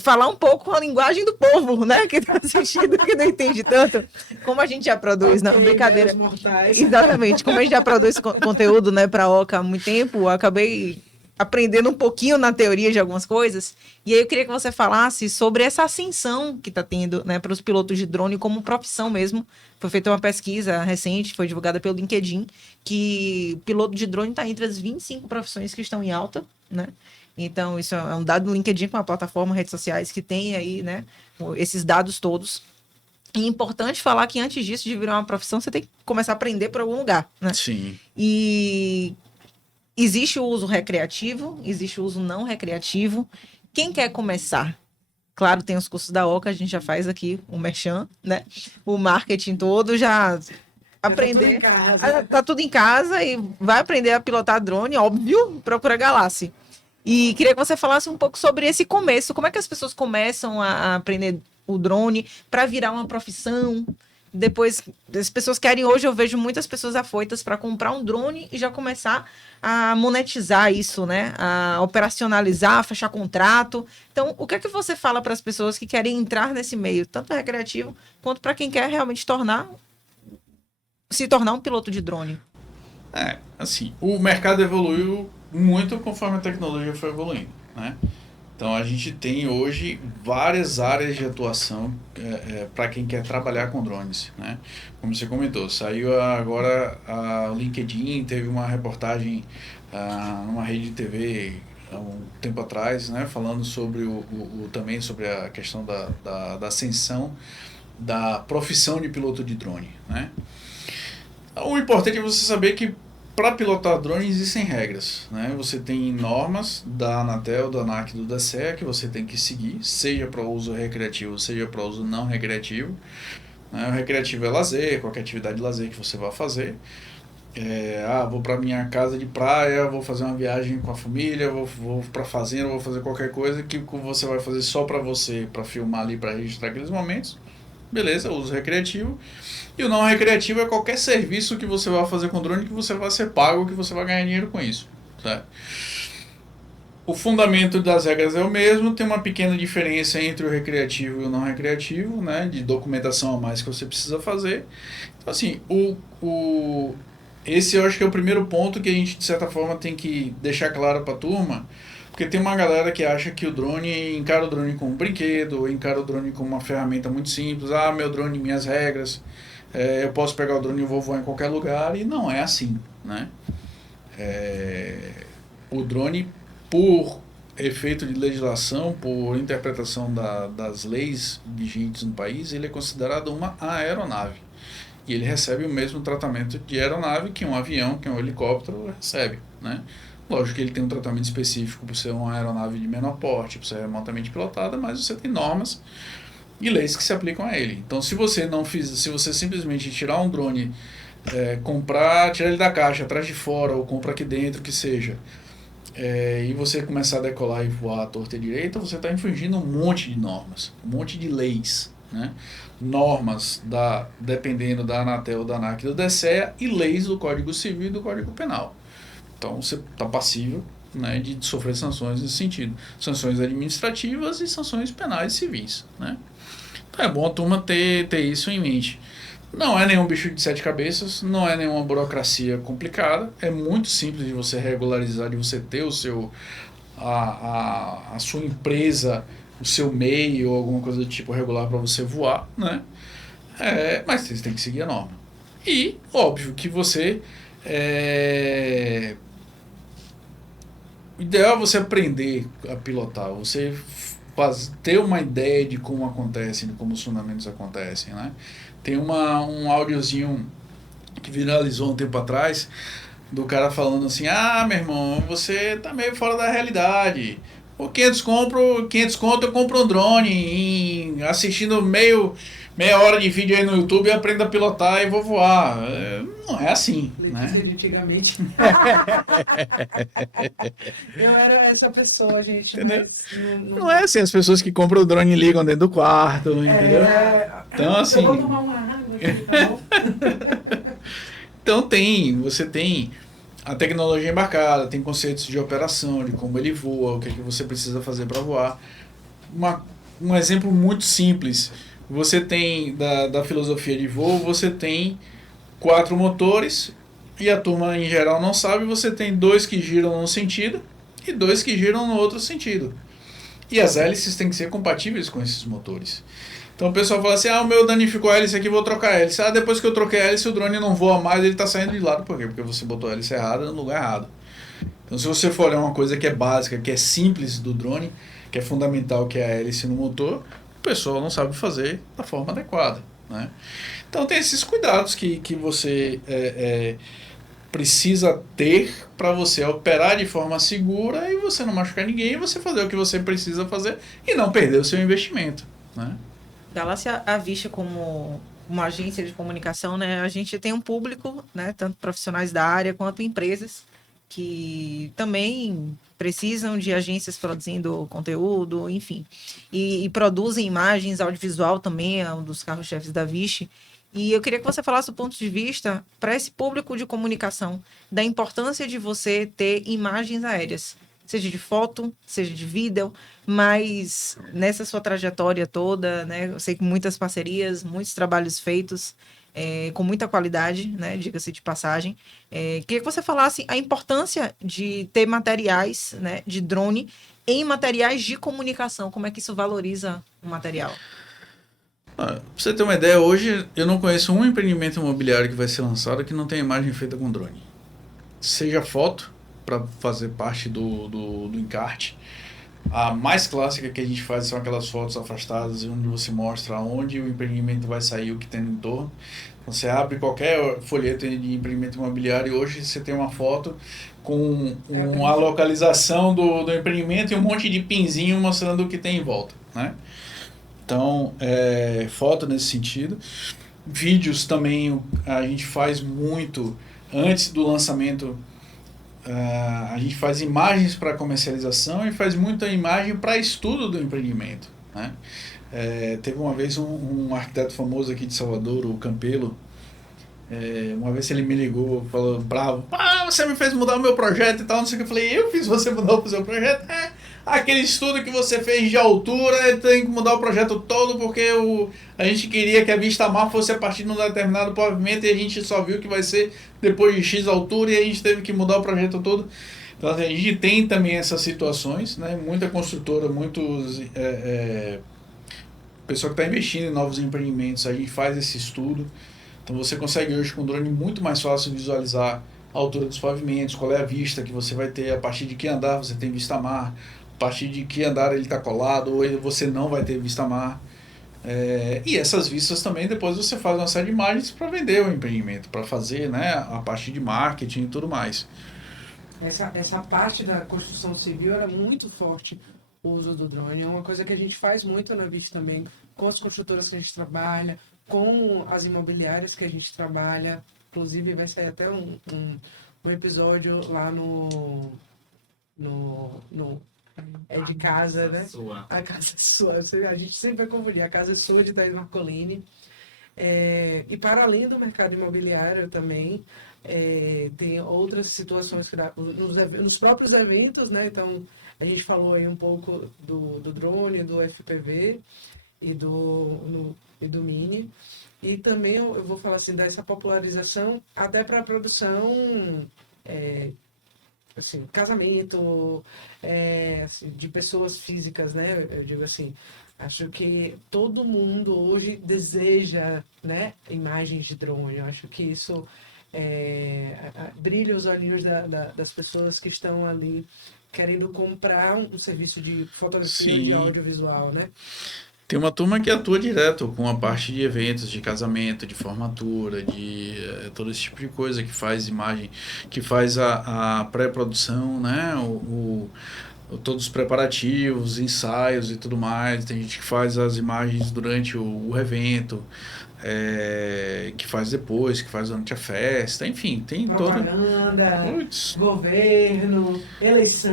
falar um pouco a linguagem do povo, né? Que tá assistindo, que não entende tanto. Como a gente já produz, não, brincadeira. Exatamente, como a gente já produz conteúdo, né, para a Oca há muito tempo, eu acabei aprendendo um pouquinho na teoria de algumas coisas. E aí eu queria que você falasse sobre essa ascensão que está tendo, né, para os pilotos de drone como profissão mesmo. Foi feita uma pesquisa recente, foi divulgada pelo LinkedIn, que piloto de drone está entre as 25 profissões que estão em alta, né? Então, isso é um dado do LinkedIn, com a plataforma, redes sociais, que tem aí, né, esses dados todos. E é importante falar que antes disso, de virar uma profissão, você tem que começar a aprender por algum lugar, né? Sim. E existe o uso recreativo, existe o uso não recreativo. Quem quer começar? Claro, tem os cursos da OCA, a gente já faz aqui o merchan, né? O marketing todo, já aprender. Tá tudo em casa e vai aprender a pilotar drone, óbvio, procura Galassi. E queria que você falasse um pouco sobre esse começo. Como é que as pessoas começam a aprender o drone para virar uma profissão? Depois, as pessoas querem, hoje eu vejo muitas pessoas afoitas para comprar um drone e já começar a monetizar isso, né? A operacionalizar, a fechar contrato. Então, o que é que você fala para as pessoas que querem entrar nesse meio, tanto recreativo quanto para quem quer realmente se tornar um piloto de drone? Assim, o mercado evoluiu muito conforme a tecnologia foi evoluindo, né? Então a gente tem hoje várias áreas de atuação para quem quer trabalhar com drones, né? Como você comentou, saiu agora o LinkedIn, teve uma reportagem numa rede de TV há um tempo atrás, né? Falando sobre também sobre a questão da ascensão da profissão de piloto de drone, né? O importante é você saber que para pilotar drone existem regras, né? Você tem normas da Anatel, da ANAC, do DSEA que você tem que seguir, seja para uso recreativo, seja para uso não recreativo. Né? O recreativo é lazer, qualquer atividade de lazer que você vai fazer. Vou para minha casa de praia, vou fazer uma viagem com a família, vou para fazenda, vou fazer qualquer coisa que você vai fazer só para você, para filmar ali, para registrar aqueles momentos. Beleza, uso recreativo. E o não recreativo é qualquer serviço que você vai fazer com drone que você vai ser pago, que você vai ganhar dinheiro com isso. Certo? O fundamento das regras é o mesmo, tem uma pequena diferença entre o recreativo e o não recreativo, né, de documentação a mais que você precisa fazer. Então, assim, esse eu acho que é o primeiro ponto que a gente, de certa forma, tem que deixar claro para a turma, porque tem uma galera que acha que encara o drone como um brinquedo, encara o drone como uma ferramenta muito simples, meu drone, minhas regras, eu posso pegar o drone e vou voar em qualquer lugar, e não é assim, né? O drone, por efeito de legislação, por interpretação das leis vigentes no país, ele é considerado uma aeronave. E ele recebe o mesmo tratamento de aeronave que um avião, que um helicóptero recebe, né? Lógico que ele tem um tratamento específico por ser uma aeronave de menor porte, por ser remotamente pilotada, mas você tem normas e leis que se aplicam a ele. Então, se você simplesmente tirar um drone, tirar ele da caixa, atrás de fora, ou compra aqui dentro, que seja, e você começar a decolar e voar à torta e direita, você está infringindo um monte de normas, um monte de leis, né? Normas dependendo da Anatel, da ANAC, do DSEA, e leis do Código Civil e do Código Penal. Então você está passível, né, de sofrer sanções nesse sentido. Sanções administrativas e sanções penais e civis, né? Então é bom a turma ter isso em mente. Não é nenhum bicho de 7 cabeças, não é nenhuma burocracia complicada, é muito simples de você regularizar, de você ter a sua empresa, o seu MEI ou alguma coisa do tipo regular para você voar, né? Mas você tem que seguir a norma. E, óbvio, que você... O ideal é você aprender a pilotar, você ter uma ideia de como acontece, de como os fundamentos acontecem, né? Tem um áudiozinho que viralizou um tempo atrás, do cara falando assim, meu irmão, você tá meio fora da realidade. Por 500 conto eu compro um drone, assistindo meia hora de vídeo aí no YouTube, eu aprendo a pilotar e vou voar. Não é assim, né? Antigamente. Eu era essa pessoa, gente. Mas não é assim, as pessoas que compram o drone ligam dentro do quarto, entendeu? Então, assim... Eu vou tomar uma água aqui, tá bom? Então você tem a tecnologia embarcada, tem conceitos de operação, de como ele voa, o que você precisa fazer para voar. Um exemplo muito simples, você tem da filosofia de voo, você tem 4 motores, e a turma em geral não sabe, você tem 2 que giram num sentido e 2 que giram no outro sentido. E as hélices têm que ser compatíveis com esses motores. Então o pessoal fala assim, o meu danificou a hélice aqui, vou trocar a hélice. Depois que eu troquei a hélice, o drone não voa mais, ele está saindo de lado. Por quê? Porque você botou a hélice errada no lugar errado. Então se você for olhar uma coisa que é básica, que é simples do drone, que é fundamental, que é a hélice no motor, o pessoal não sabe fazer da forma adequada, né? Então tem esses cuidados que você precisa ter para você operar de forma segura e você não machucar ninguém, e você fazer o que você precisa fazer e não perder o seu investimento, né? Galácia Avista como uma agência de comunicação, né? A gente tem um público, né? Tanto profissionais da área quanto empresas que também precisam de agências produzindo conteúdo, enfim, e produzem imagens, audiovisual também, é um dos carros-chefes da Vishi. E eu queria que você falasse do ponto de vista para esse público de comunicação, da importância de você ter imagens aéreas, seja de foto, seja de vídeo, mas nessa sua trajetória toda, né, eu sei que muitas parcerias, muitos trabalhos feitos, com muita qualidade, né, diga-se de passagem. Queria que você falasse a importância de ter materiais, né, de drone em materiais de comunicação, como é que isso valoriza o material? Pra você ter uma ideia, hoje eu não conheço um empreendimento imobiliário que vai ser lançado que não tenha imagem feita com drone. Seja foto, para fazer parte do encarte. A mais clássica que a gente faz são aquelas fotos afastadas, onde você mostra onde o empreendimento vai sair, o que tem no entorno. Você abre qualquer folheto de empreendimento imobiliário e hoje você tem uma foto com a localização do empreendimento e um monte de pinzinho mostrando o que tem em volta, né? Então, foto nesse sentido. Vídeos também a gente faz muito antes do lançamento. A gente faz imagens para comercialização e faz muita imagem para estudo do empreendimento, né? Teve uma vez um arquiteto famoso aqui de Salvador, o Campelo. Uma vez ele me ligou, falou bravo: você me fez mudar o meu projeto e tal, não sei o que. Eu falei: eu fiz você mudar o seu projeto? Aquele estudo que você fez de altura, tem que mudar o projeto todo porque a gente queria que a vista-mar fosse a partir de um determinado pavimento e a gente só viu que vai ser depois de X altura e a gente teve que mudar o projeto todo. Então a gente tem também essas situações, né? Muita construtora, muitos pessoa que está investindo em novos empreendimentos, a gente faz esse estudo. Então você consegue hoje com o drone muito mais fácil visualizar a altura dos pavimentos, qual é a vista que você vai ter, a partir de que andar você tem vista-mar, a partir de que andar ele está colado, ou você não vai ter vista-mar. E essas vistas também, depois você faz uma série de imagens para vender o empreendimento, para fazer, né, a parte de marketing e tudo mais. Essa parte da construção civil era muito forte, o uso do drone. É uma coisa que a gente faz muito na VIT também, com as construtoras que a gente trabalha, com as imobiliárias que a gente trabalha. Inclusive vai sair até um episódio lá no de casa, né? Sua. A casa sua. A gente sempre vai confundir. A casa sua de Thaís Marcolini. E para além do mercado imobiliário também, tem outras situações nos próprios eventos, né? Então, a gente falou aí um pouco do drone, do FPV e do Mini. E também eu vou falar assim, dessa popularização até para a produção, assim, casamento, assim, de pessoas físicas, né? Eu digo assim, acho que todo mundo hoje deseja, né, imagens de drone. Eu acho que isso brilha os olhinhos das pessoas que estão ali querendo comprar um serviço de fotografia e de audiovisual, né? Tem uma turma que atua direto com a parte de eventos, de casamento, de formatura, de todo esse tipo de coisa, que faz imagem, que faz a pré-produção, né? Todos os preparativos, ensaios e tudo mais. Tem gente que faz as imagens durante o evento, que faz depois, que faz durante a festa, enfim, tem propaganda, governo, eleição.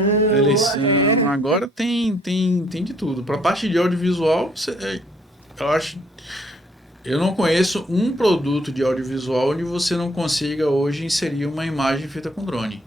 Agora tem de tudo. Para a parte de audiovisual, eu não conheço um produto de audiovisual onde você não consiga hoje inserir uma imagem feita com drone.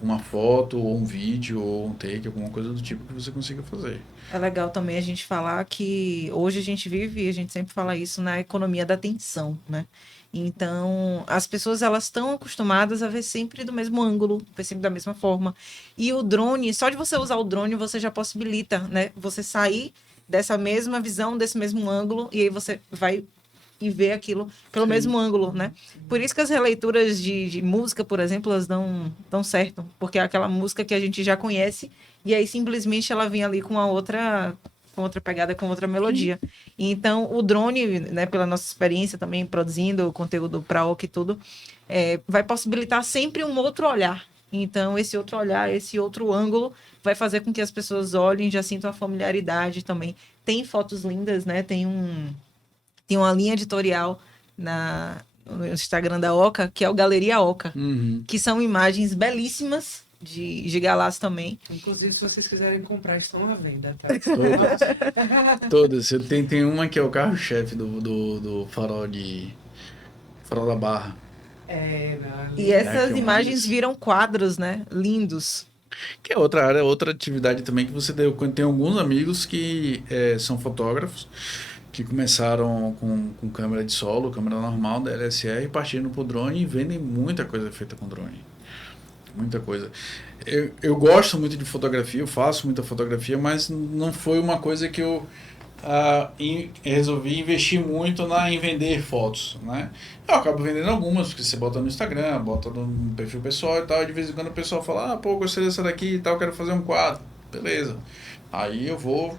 Uma foto, ou um vídeo, ou um take, alguma coisa do tipo que você consiga fazer. É legal também a gente falar que hoje a gente vive, a gente sempre fala isso, na economia da atenção, né? Então, as pessoas, elas estão acostumadas a ver sempre do mesmo ângulo, ver sempre da mesma forma. E o drone, só de você usar o drone, você já possibilita, né? Você sair dessa mesma visão, desse mesmo ângulo, e aí você vai e ver aquilo pelo mesmo ângulo, né? Por isso que as releituras de música, por exemplo, elas dão certo, porque é aquela música que a gente já conhece, e aí simplesmente ela vem ali com outra pegada, com outra melodia. Então, o drone, né, pela nossa experiência também produzindo conteúdo para OC e tudo, vai possibilitar sempre um outro olhar. Então, esse outro olhar, esse outro ângulo vai fazer com que as pessoas olhem, já sintam a familiaridade também. Tem fotos lindas, né? Tem uma linha editorial no Instagram da Oca, que é o Galeria Oca, que são imagens belíssimas de galáxias também. Inclusive, se vocês quiserem comprar, estão à venda, tá? Todas. Tem uma que é o carro-chefe do farol da Barra. E essas imagens viram quadros, né? Lindos. Que é outra área, outra atividade também que você deu. Tem alguns amigos que são fotógrafos, que começaram com câmera de solo, câmera normal, DSLR, partindo pro drone e vendem muita coisa feita com drone. Muita coisa. Eu gosto muito de fotografia, eu faço muita fotografia, mas não foi uma coisa que eu resolvi investir muito em vender fotos, né? Eu acabo vendendo algumas, porque você bota no Instagram, bota no perfil pessoal e tal, e de vez em quando o pessoal fala, gostei dessa daqui e tal, quero fazer um quadro. Beleza. Aí eu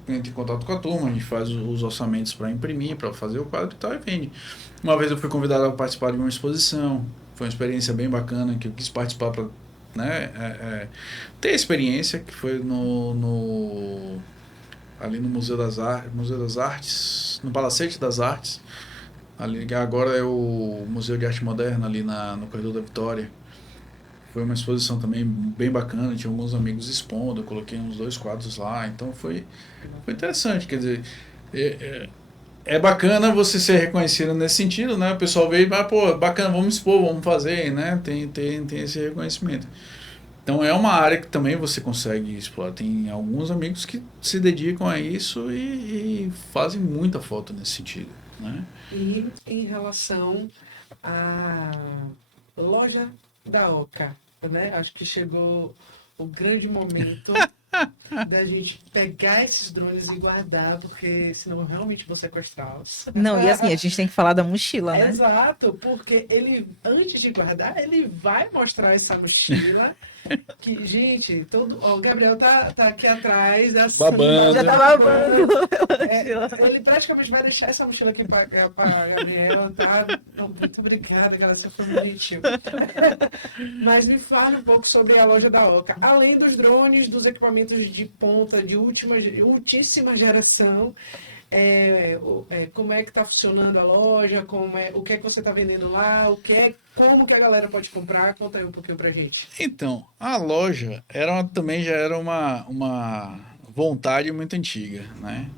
entro em contato com a turma, a gente faz os orçamentos para imprimir, para fazer o quadro e tal, e vende. Uma vez eu fui convidado a participar de uma exposição, foi uma experiência bem bacana, que eu quis participar para ter experiência, que foi ali no Museu das Artes, no Palacete das Artes. Ali, agora é o Museu de Arte Moderna, ali no Corredor da Vitória. Foi uma exposição também bem bacana, tinha alguns amigos expondo, eu coloquei uns 2 quadros lá, então foi interessante, quer dizer, é bacana você ser reconhecido nesse sentido, né? O pessoal veio e vai, pô, bacana, vamos expor, vamos fazer, né? Tem esse reconhecimento. Então é uma área que também você consegue explorar. Tem alguns amigos que se dedicam a isso e fazem muita foto nesse sentido, né? E em relação à loja da Oca, né? Acho que chegou o grande momento da gente pegar esses drones e guardar, porque senão eu realmente vou sequestrá-los. Não, e assim, a gente tem que falar da mochila, né? Exato, porque ele, antes de guardar, ele vai mostrar essa mochila. Que, gente, o Gabriel tá aqui atrás dessa. Babando. Já tá babando. Ele praticamente vai deixar essa mochila aqui pra Gabriel, tá? Muito obrigada, galera, você foi muito gentil. Mas me fale um pouco sobre a loja da Oca. Além dos drones, dos equipamentos de ponta, de ultíssima geração, como é que está funcionando a loja, o que é que você está vendendo lá, como que a galera pode comprar? Conta aí um pouquinho pra gente. Então, a loja também já era uma vontade muito antiga, né?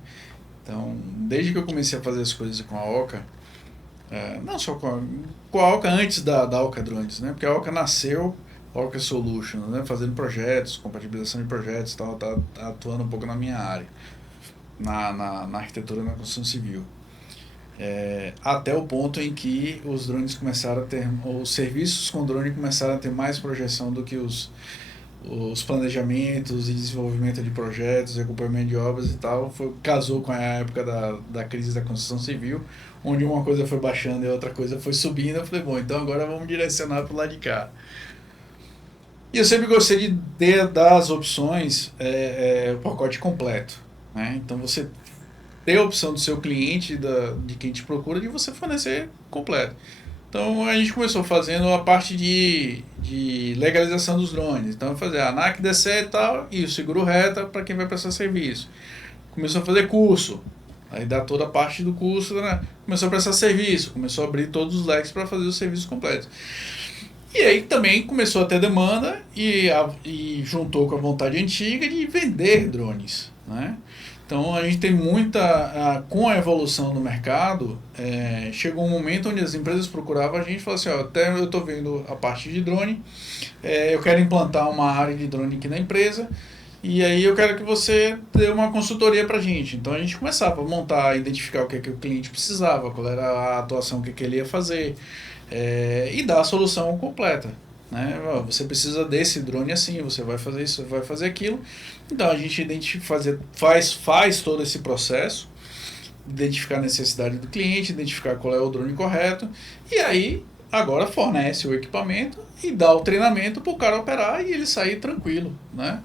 Então, desde que eu comecei a fazer as coisas com a Oca, não só com a Oca antes da Oca Drones, né? Porque a Oca nasceu, a Oca Solutions, né? Fazendo projetos, compatibilização de projetos e tal, tá atuando um pouco na minha área, na arquitetura e na construção civil. Até o ponto em que os drones começaram a ter, os serviços com drone começaram a ter mais projeção do que os planejamentos e desenvolvimento de projetos, acompanhamento de obras e tal. Casou com a época da crise da construção civil, onde uma coisa foi baixando e a outra coisa foi subindo. Eu falei, bom, então agora vamos direcionar para o lado de cá. E eu sempre gostei de dar as opções, o pacote completo, né? Então você ter a opção do seu cliente, de quem te procura, de você fornecer completo. Então a gente começou fazendo a parte de legalização dos drones. Então fazer a ANAC, DCE e tal, e o seguro reta para quem vai prestar serviço. Começou a fazer curso, aí dá toda a parte do curso, né? Começou a prestar serviço, começou a abrir todos os leques para fazer os serviços completos. E aí também começou a ter demanda e juntou com a vontade antiga de vender drones, né? Então a gente tem com a evolução do mercado, chegou um momento onde as empresas procuravam a gente e falavam assim, até eu estou vendo a parte de drone, eu quero implantar uma área de drone aqui na empresa, e aí eu quero que você dê uma consultoria para a gente. Então a gente começava a montar, identificar o que o cliente precisava, qual era a atuação que ele ia fazer, e dar a solução completa. Né? Você precisa desse assim, você vai fazer isso, vai fazer aquilo. Então a gente faz todo esse processo, identificar a necessidade do cliente, identificar qual é o drone correto, e aí agora fornece o equipamento e dá o treinamento para o cara operar e ele sair tranquilo, né?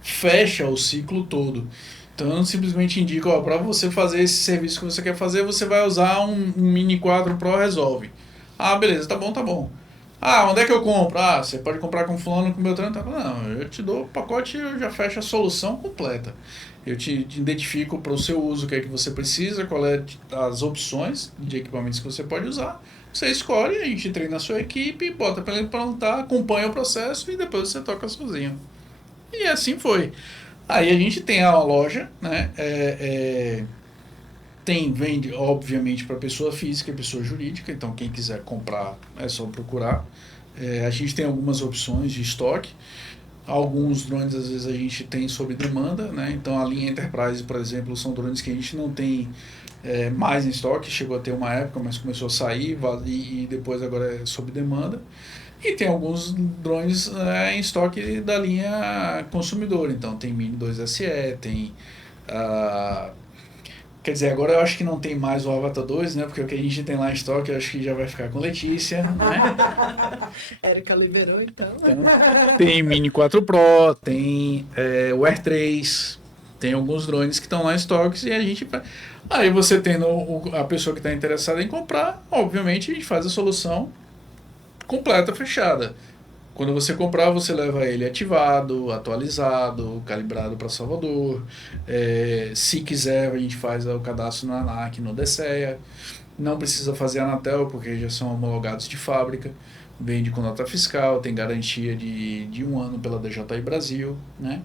Fecha o ciclo todo. Então eu não simplesmente indico, para você fazer esse serviço que você quer fazer, você vai usar um Mini 4 Pro Resolve. Beleza, tá bom. Onde é que eu compro? Você pode comprar com fulano, com meu trânsito. Não, eu te dou o pacote e eu já fecho a solução completa. Eu te identifico para o seu uso o que é que você precisa, qual é as opções de equipamentos que você pode usar. Você escolhe, a gente treina a sua equipe, bota para ele implantar, acompanha o processo e depois você toca sozinho. E assim foi. Aí a gente tem a loja, né? Vende, obviamente, para pessoa física e pessoa jurídica, então quem quiser comprar é só procurar. A gente tem algumas opções de estoque. Alguns drones, às vezes, a gente tem sob demanda, né? Então a linha Enterprise, por exemplo, são drones que a gente não tem mais em estoque, chegou a ter uma época, mas começou a sair e depois agora é sob demanda. E tem alguns drones em estoque da linha consumidor, então tem Mini 2SE, tem... Quer dizer, agora eu acho que não tem mais o Avatar 2, né? Porque o que a gente tem lá em estoque, eu acho que já vai ficar com Letícia, né? Érica liberou, então. Tem Mini 4 Pro, tem o Air 3, tem alguns drones que estão lá em estoques e a gente... Aí você tendo a pessoa que está interessada em comprar, obviamente a gente faz a solução completa, fechada. Quando você comprar, você leva ele ativado, atualizado, calibrado para Salvador. Se quiser, a gente faz o cadastro na ANAC, no DSEA. Não precisa fazer a Anatel, porque já são homologados de fábrica. Vende com nota fiscal, tem garantia de 1 ano pela DJI Brasil, né?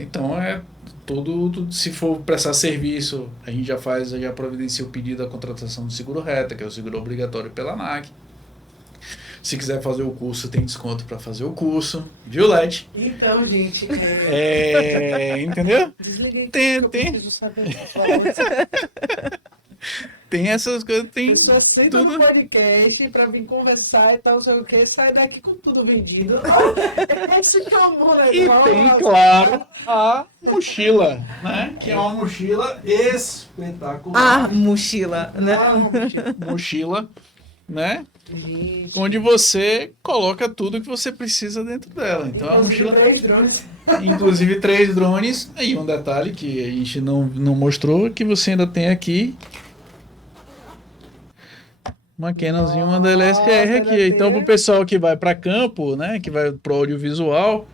Então, se for prestar serviço, a gente já providencia o pedido da contratação do seguro reta, que é o seguro obrigatório pela ANAC. Se quiser fazer o curso, tem desconto para fazer o curso. Viu, Led? Então, gente... Entendeu? Desliguei. Tem. Tem essas coisas, A tem pessoa senta no tudo. podcast pra vir conversar e tal, não sei o que, sai daqui com tudo vendido. Esse que é o amor, né? E tem, claro, a mochila, né? Que é uma mochila espetacular. A mochila, né? Mochila, né? Gente. Onde você coloca tudo que você precisa dentro dela. Então, a mochila... 3 drones. Inclusive 3 drones. E um detalhe que a gente não mostrou, que você ainda tem aqui uma Canonzinha, uma DLSR aqui. Então, pro pessoal que vai para campo, né, que vai pro audiovisual,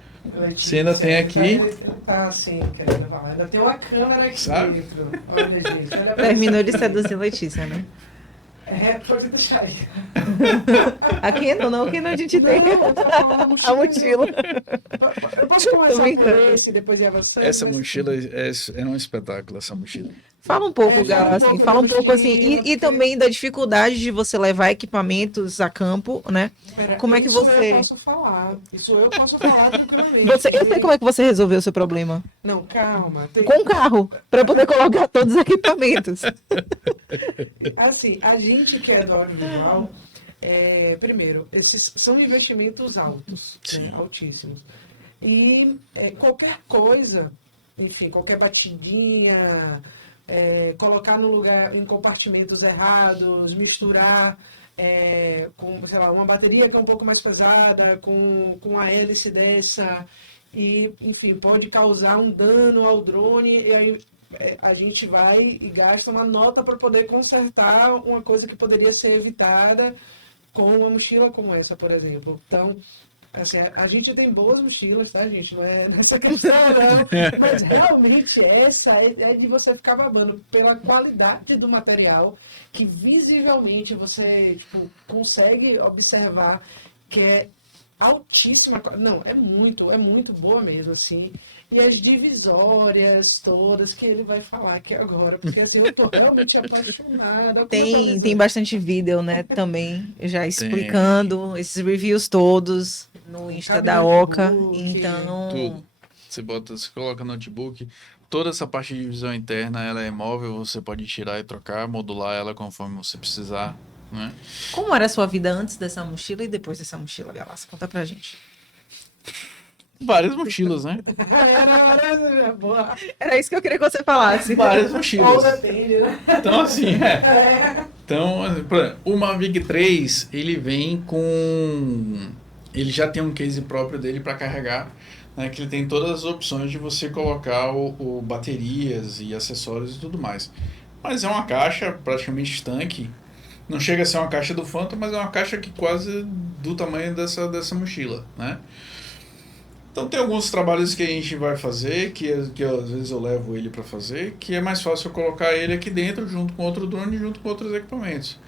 você ainda tem aqui. Tá assim, querendo falar. Ainda tem uma câmera aqui Sabe? dentro. Olha, gente. Olha pra Terminou de isso. seduzir Letícia, né? Pode deixar aí. Aqui não, aqui não a gente tem a mochila. Eu posso começar por esse e depois ir avançando? Essa Mas- mochila é um espetáculo, essa mochila. Fala um pouco, Gala, assim, fala um pouco assim, e também da dificuldade de você levar equipamentos a campo, né? Pera, Como é que isso você- eu posso falar. Isso eu posso falar tranquilamente. Eu sei como é que você resolveu o seu problema. Não, calma. Com o carro, para poder colocar todos os equipamentos. Assim, a gente que é do audiovisual, primeiro, esses são investimentos altos, né, altíssimos. E qualquer coisa, enfim, qualquer batidinha, colocar no lugar em compartimentos errados, misturar com, sei lá, uma bateria que é um pouco mais pesada, com a hélice dessa, e, enfim, pode causar um dano ao drone, e aí a gente vai e gasta uma nota para poder consertar uma coisa que poderia ser evitada com uma mochila como essa, por exemplo. Então, assim, a gente tem boas mochilas, tá, gente? Não é nessa questão, não. Mas realmente essa é de você ficar babando pela qualidade do material, que visivelmente você consegue observar que é altíssima. Não, é muito boa mesmo, assim. E as divisórias todas que ele vai falar aqui agora, porque assim, eu tô realmente apaixonada. Tem bastante vídeo, né, também, já explicando esses reviews todos no Insta da Oca. Então, Tudo. Você coloca no notebook, toda essa parte de visão interna, ela é móvel, você pode tirar e trocar, modular ela conforme você precisar, né? como era a sua vida antes dessa mochila e depois dessa mochila, Galassi? Conta pra gente. Várias mochilas, né? Era boa. Era isso que eu queria que você falasse. Várias Ou mochilas. depende, né? Então, assim, Então, por exemplo, o Mavic 3, ele vem com... Ele já tem um case próprio dele para carregar, né? Que ele tem todas as opções de você colocar o baterias e acessórios e tudo mais. Mas é uma caixa praticamente estanque. Não chega a ser uma caixa do Phantom, mas é uma caixa que quase do tamanho dessa mochila, né? Então tem alguns trabalhos que a gente vai fazer, que às vezes eu levo ele para fazer, que é mais fácil eu colocar ele aqui dentro, junto com outro drone, junto com outros equipamentos.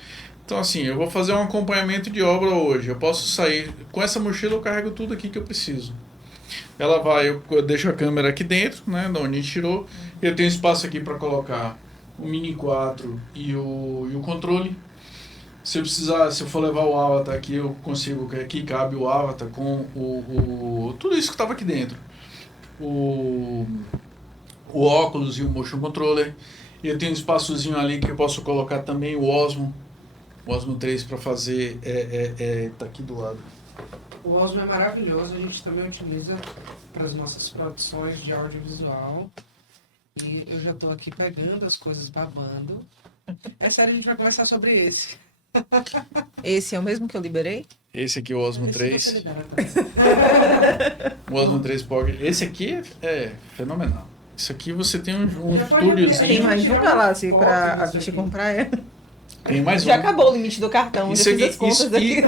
Então assim, eu vou fazer um acompanhamento de obra hoje, eu posso sair, com essa mochila eu carrego tudo aqui que eu preciso. Ela vai, eu deixo a câmera aqui dentro, né, da onde a gente tirou, eu tenho espaço aqui para colocar o Mini 4 e o controle. Se eu for levar o Avatar aqui, eu consigo, aqui cabe o Avatar com tudo isso que estava aqui dentro. O óculos e o Motion Controller. E eu tenho um espaçozinho ali que eu posso colocar também o Osmo 3 para fazer, tá aqui do lado. O Osmo é maravilhoso, a gente também utiliza para as nossas produções de audiovisual. E eu já estou aqui pegando as coisas, babando. É sério, a gente vai conversar sobre esse. Esse é o mesmo que eu liberei? Esse aqui é o Osmo Esse 3. você libera, tá? O Osmo 3 Pocket. Esse aqui é fenomenal. Isso aqui você tem um Já foi estúdiozinho. Tem mais um, Galassi, Foto pra a disso gente aqui. comprar? Tem mais Já um. acabou o limite do cartão, Isso já fiz aqui- as contas isso- aqui.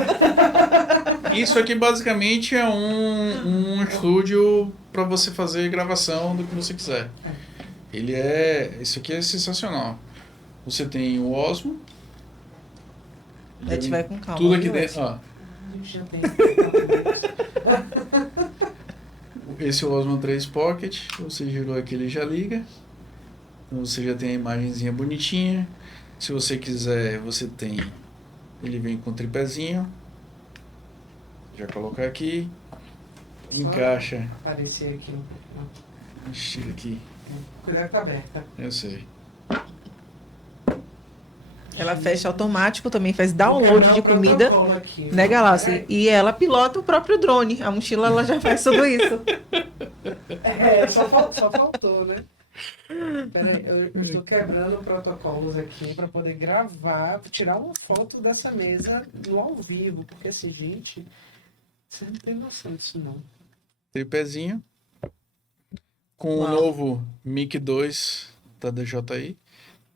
Isso aqui basicamente é um estúdio para você fazer gravação do que você quiser. Isso aqui é sensacional. Você tem o Osmo. A gente vai com calma. Tudo aqui viu, dentro, ó. A gente já tem. Esse é o Osmo 3 Pocket. Você girou aqui, ele já liga. Então você já tem a imagenzinha bonitinha. Se você quiser, você tem. Ele vem com tripézinho. Já coloca aqui. Encaixa. Aparecer aqui. Estira aqui. Cuidado que tá aberta. Eu sei. Ela fecha automático, também faz download de comida, Aqui, né, Galassi? E ela pilota o próprio drone. A mochila ela já faz tudo isso. Só faltou, né? Peraí, eu tô quebrando protocolos aqui pra poder gravar, tirar uma foto dessa mesa no ao vivo, porque assim, gente, você não tem noção disso não. Tripézinho. Com o Uau. novo Mic 2 da DJI.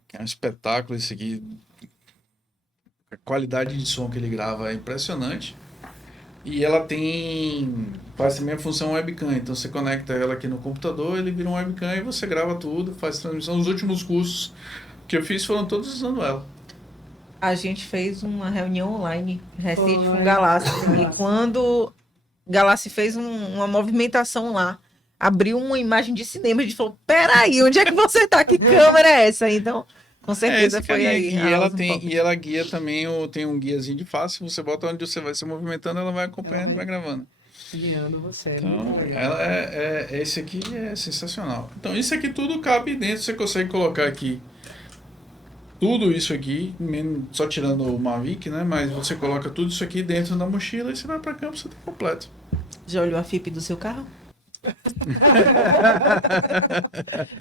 Que é um espetáculo esse aqui. A qualidade de som que ele grava é impressionante. E ela faz também a função webcam. Então você conecta ela aqui no computador, ele vira um webcam e você grava tudo, faz transmissão. Os últimos cursos que eu fiz foram todos usando ela. A gente fez uma reunião online recente com Foi. o Galassi. E quando Galassi fez uma movimentação lá, abriu uma imagem de cinema, a gente falou, peraí, onde é que você tá? Que câmera é essa? Então, com certeza esse foi carinha aí. aqui. a Ela Osmo Pocket. e ela guia também, tem um guiazinho de face. Você bota onde você vai se movimentando, ela vai acompanhando e vai gravando. Guiando você. Então, muito legal. esse aqui é sensacional. Então, isso aqui tudo cabe dentro. Você consegue colocar aqui tudo isso aqui, só tirando o Mavic, né? Mas você coloca tudo isso aqui dentro da mochila e você vai para campo, você tá completo. Já olhou a FIP do seu carro?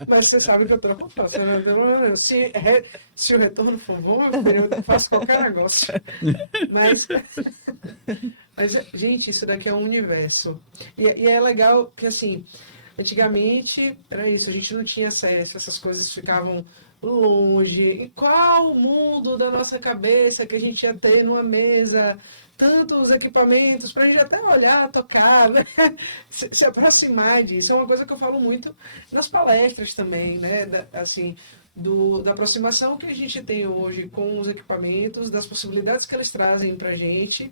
Mas você sabe que eu tô contando. Se o retorno for bom, eu faço qualquer negócio. Mas, gente, isso daqui é um universo. E é legal que, assim, antigamente era isso, a gente não tinha acesso, essas coisas ficavam longe. E qual o mundo da nossa cabeça que a gente ia ter numa mesa tantos equipamentos para a gente até olhar, tocar, né? se aproximar disso. É uma coisa que eu falo muito nas palestras também, né? Assim, da aproximação que a gente tem hoje com os equipamentos, das possibilidades que eles trazem para a gente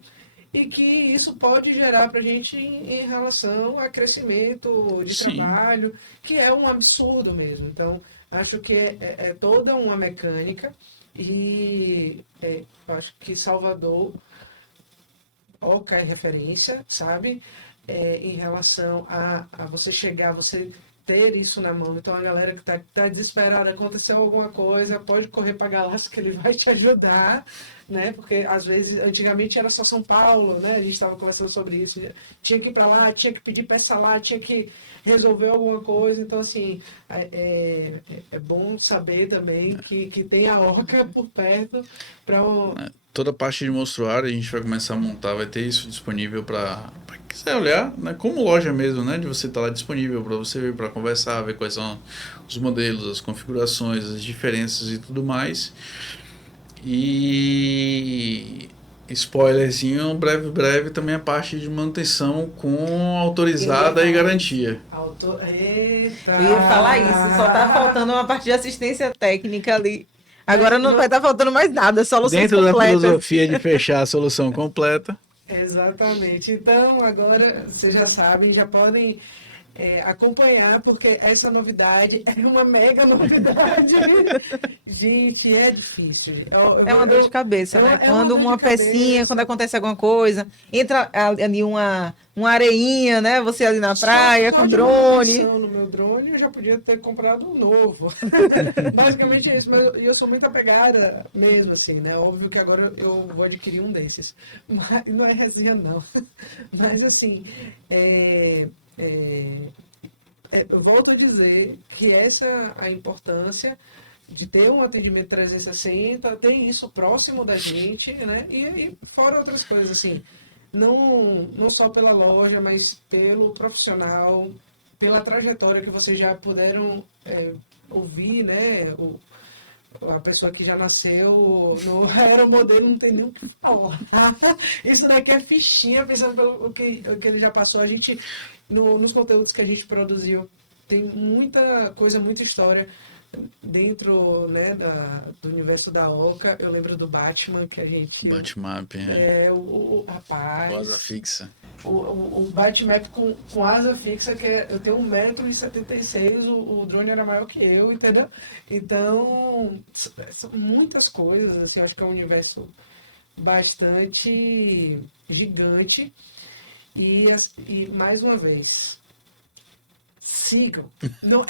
e que isso pode gerar para a gente em relação a crescimento de Sim. trabalho, que é um absurdo mesmo. Então, acho que é toda uma mecânica e acho que Salvador é referência, sabe? Em relação a você chegar, você ter isso na mão. Então a galera que tá desesperada, aconteceu alguma coisa, pode correr para Galáxia que ele vai te ajudar, né? Porque às vezes, antigamente era só São Paulo, né? A gente estava conversando sobre isso. Tinha que ir para lá, tinha que pedir peça lá, tinha que resolver alguma coisa. Então, assim, é bom saber também que tem a Orca por perto para Toda a parte de monstruário a gente vai começar a montar, vai ter isso disponível para quem quiser olhar, né? Como loja mesmo, né? De você estar lá disponível para você ver, para conversar, ver quais são os modelos, as configurações, as diferenças e tudo mais. E spoilerzinho, breve também a parte de manutenção com autorizada e garantia. Eita! Eu ia falar isso, só tá faltando uma parte de assistência técnica ali. Agora não vai estar faltando mais nada, soluções Dentro da completas. filosofia de fechar a solução completa. Exatamente. Então, agora, vocês já sabem, já podem acompanhar, porque essa novidade é uma mega novidade. Gente, é difícil. É uma dor de cabeça, né? É Quando uma dor de uma pecinha, cabeça. quando acontece alguma coisa, entra ali uma areinha, né? Você ali na praia Só com de uma drone. manutenção no meu drone, eu já podia ter comprado um novo. Basicamente é isso. E eu sou muito apegada mesmo, assim, né? Óbvio que agora eu vou adquirir um desses. Mas não é resenha, não. Mas, assim, eu volto a dizer que essa é a importância de ter um atendimento 360, ter isso próximo da gente, né? E fora outras coisas, assim, não só pela loja, mas pelo profissional, pela trajetória que vocês já puderam ouvir, né? a pessoa que já nasceu no aeromodelo não tem nem o que falar. Isso daqui é fichinha, pensando pelo que ele já passou. A gente, nos conteúdos que a gente produziu, tem muita coisa, muita história dentro, né, do universo da Oca. Eu lembro do Batman, que a gente... Batmap, o rapaz... Asa fixa. O Batmap com asa fixa, que eu tenho 1,76 m, o drone era maior que eu, entendeu? Então, são muitas coisas, assim, eu acho que é um universo bastante gigante. E mais uma vez, sigam. Não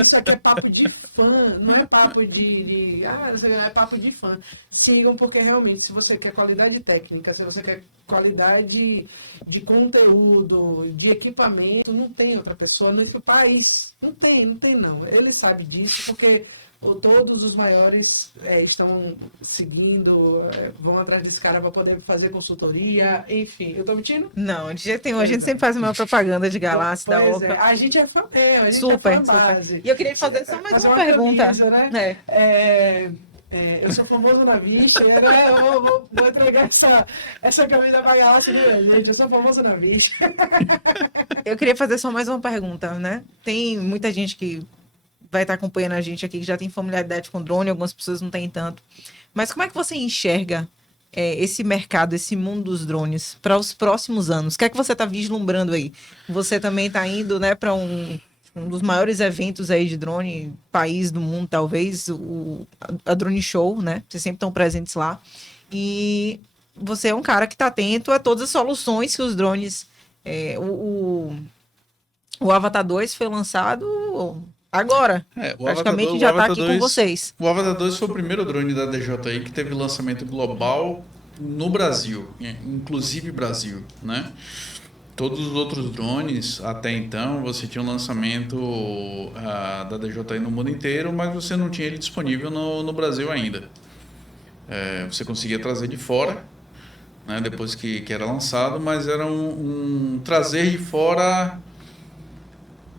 isso aqui é papo de fã, não é papo é papo de fã. Sigam, porque realmente, se você quer qualidade técnica, se você quer qualidade de conteúdo, de equipamento, não tem outra pessoa no país. Não tem não. Ele sabe disso, porque todos os maiores estão seguindo, vão atrás desse cara para poder fazer consultoria, enfim. Eu tô mentindo? Não, de jeito nenhum. A gente sempre faz uma propaganda de Galáxia da Pois Oca. A gente é fã mesmo, a gente Super, é fã super. base. E eu queria fazer só mais Fazer uma pergunta. camisa, né? Eu sou famoso na bicha, né? Eu vou entregar essa camisa pra Galáxia, né, gente? Eu sou famoso na bicha. Eu queria fazer só mais uma pergunta, né? Tem muita gente que vai estar acompanhando a gente aqui que já tem familiaridade com drone, algumas pessoas não têm tanto. Mas como é que você enxerga esse mercado, esse mundo dos drones para os próximos anos? O que é que você está vislumbrando aí? Você também está indo, né, para um dos maiores eventos aí de drone, país do mundo, talvez, a Drone Show, né? Vocês sempre estão presentes lá. E você é um cara que está atento a todas as soluções que os drones... O Avatar 2 foi lançado agora. Praticamente já está aqui com vocês. O Avatar 2 foi o primeiro drone da DJI que teve lançamento global no Brasil, inclusive Brasil, né? Todos os outros drones, até então, você tinha um lançamento da DJI no mundo inteiro, mas você não tinha ele disponível no Brasil ainda. Você conseguia trazer de fora, né, depois que era lançado, mas era um trazer de fora,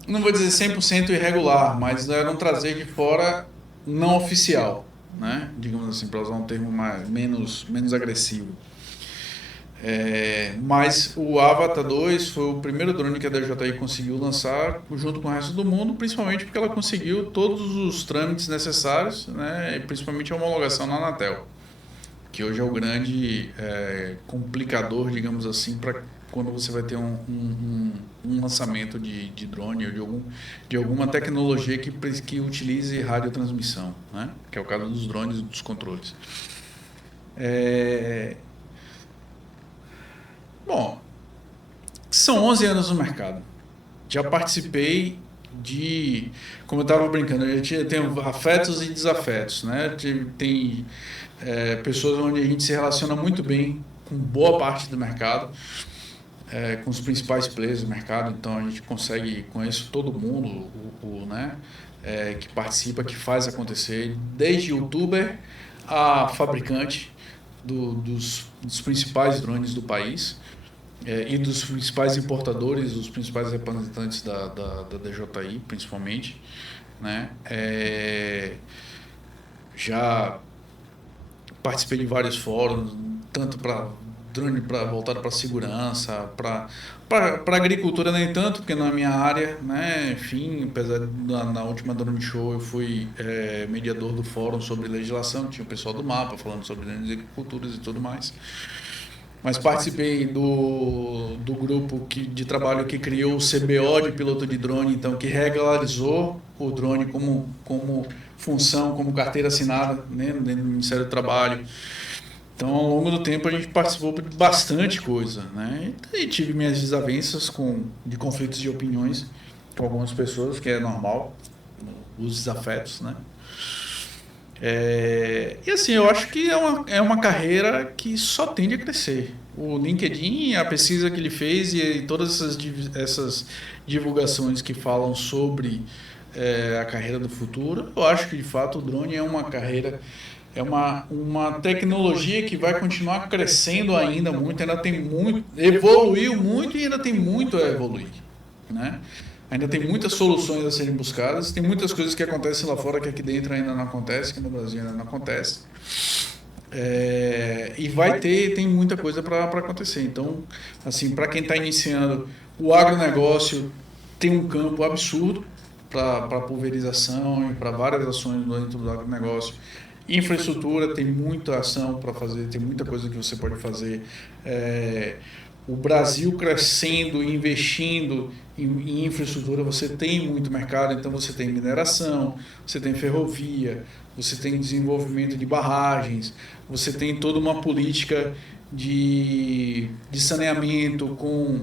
não vou dizer 100% irregular, mas era um trazer de fora não oficial, né? Digamos assim, para usar um termo menos agressivo. Mas o Avatar 2 foi o primeiro drone que a DJI conseguiu lançar junto com o resto do mundo, principalmente porque ela conseguiu todos os trâmites necessários, né, principalmente a homologação na Anatel, que hoje é o grande complicador, digamos assim, para quando você vai ter um lançamento de drone ou de alguma tecnologia que utilize radiotransmissão, né, que é o caso dos drones e dos controles. Bom, são 11 anos no mercado. Já participei de... Como eu estava brincando, eu tenho afetos e desafetos, né? Tem pessoas onde a gente se relaciona muito bem com boa parte do mercado, com os principais players do mercado. Então a gente conhece todo mundo, né? Que participa, que faz acontecer, desde youtuber a fabricante dos principais drones do país. E dos principais importadores, dos principais representantes da DJI, principalmente, né? Já participei de vários fóruns, tanto para drone voltado para segurança, para agricultura nem tanto, porque não é minha área, né? Enfim, apesar na última Drone Show eu fui mediador do fórum sobre legislação, tinha o pessoal do MAPA falando sobre agriculturas e tudo mais. Mas participei do grupo de trabalho que criou o CBO de piloto de drone, então que regularizou o drone como função, como carteira assinada, né, dentro do Ministério do Trabalho. Então, ao longo do tempo, a gente participou de bastante coisa, né? E tive minhas desavenças de conflitos de opiniões com algumas pessoas, que é normal, os desafetos, né? E assim, eu acho que é uma carreira que só tende a crescer. O LinkedIn, a pesquisa que ele fez e todas essas divulgações que falam sobre a carreira do futuro, eu acho que de fato o drone é uma carreira, é uma tecnologia que vai continuar crescendo ainda muito, evoluiu muito e ainda tem muito a evoluir, né? Ainda tem muitas soluções a serem buscadas, tem muitas coisas que acontecem lá fora que aqui dentro ainda não acontece, que no Brasil ainda não acontece. E tem muita coisa para acontecer. Então, assim, para quem está iniciando, o agronegócio tem um campo absurdo para pulverização e para várias ações dentro do agronegócio. Infraestrutura, tem muita ação para fazer, tem muita coisa que você pode fazer. O Brasil crescendo, investindo em infraestrutura, você tem muito mercado, então você tem mineração, você tem ferrovia, você tem desenvolvimento de barragens, você tem toda uma política de saneamento com...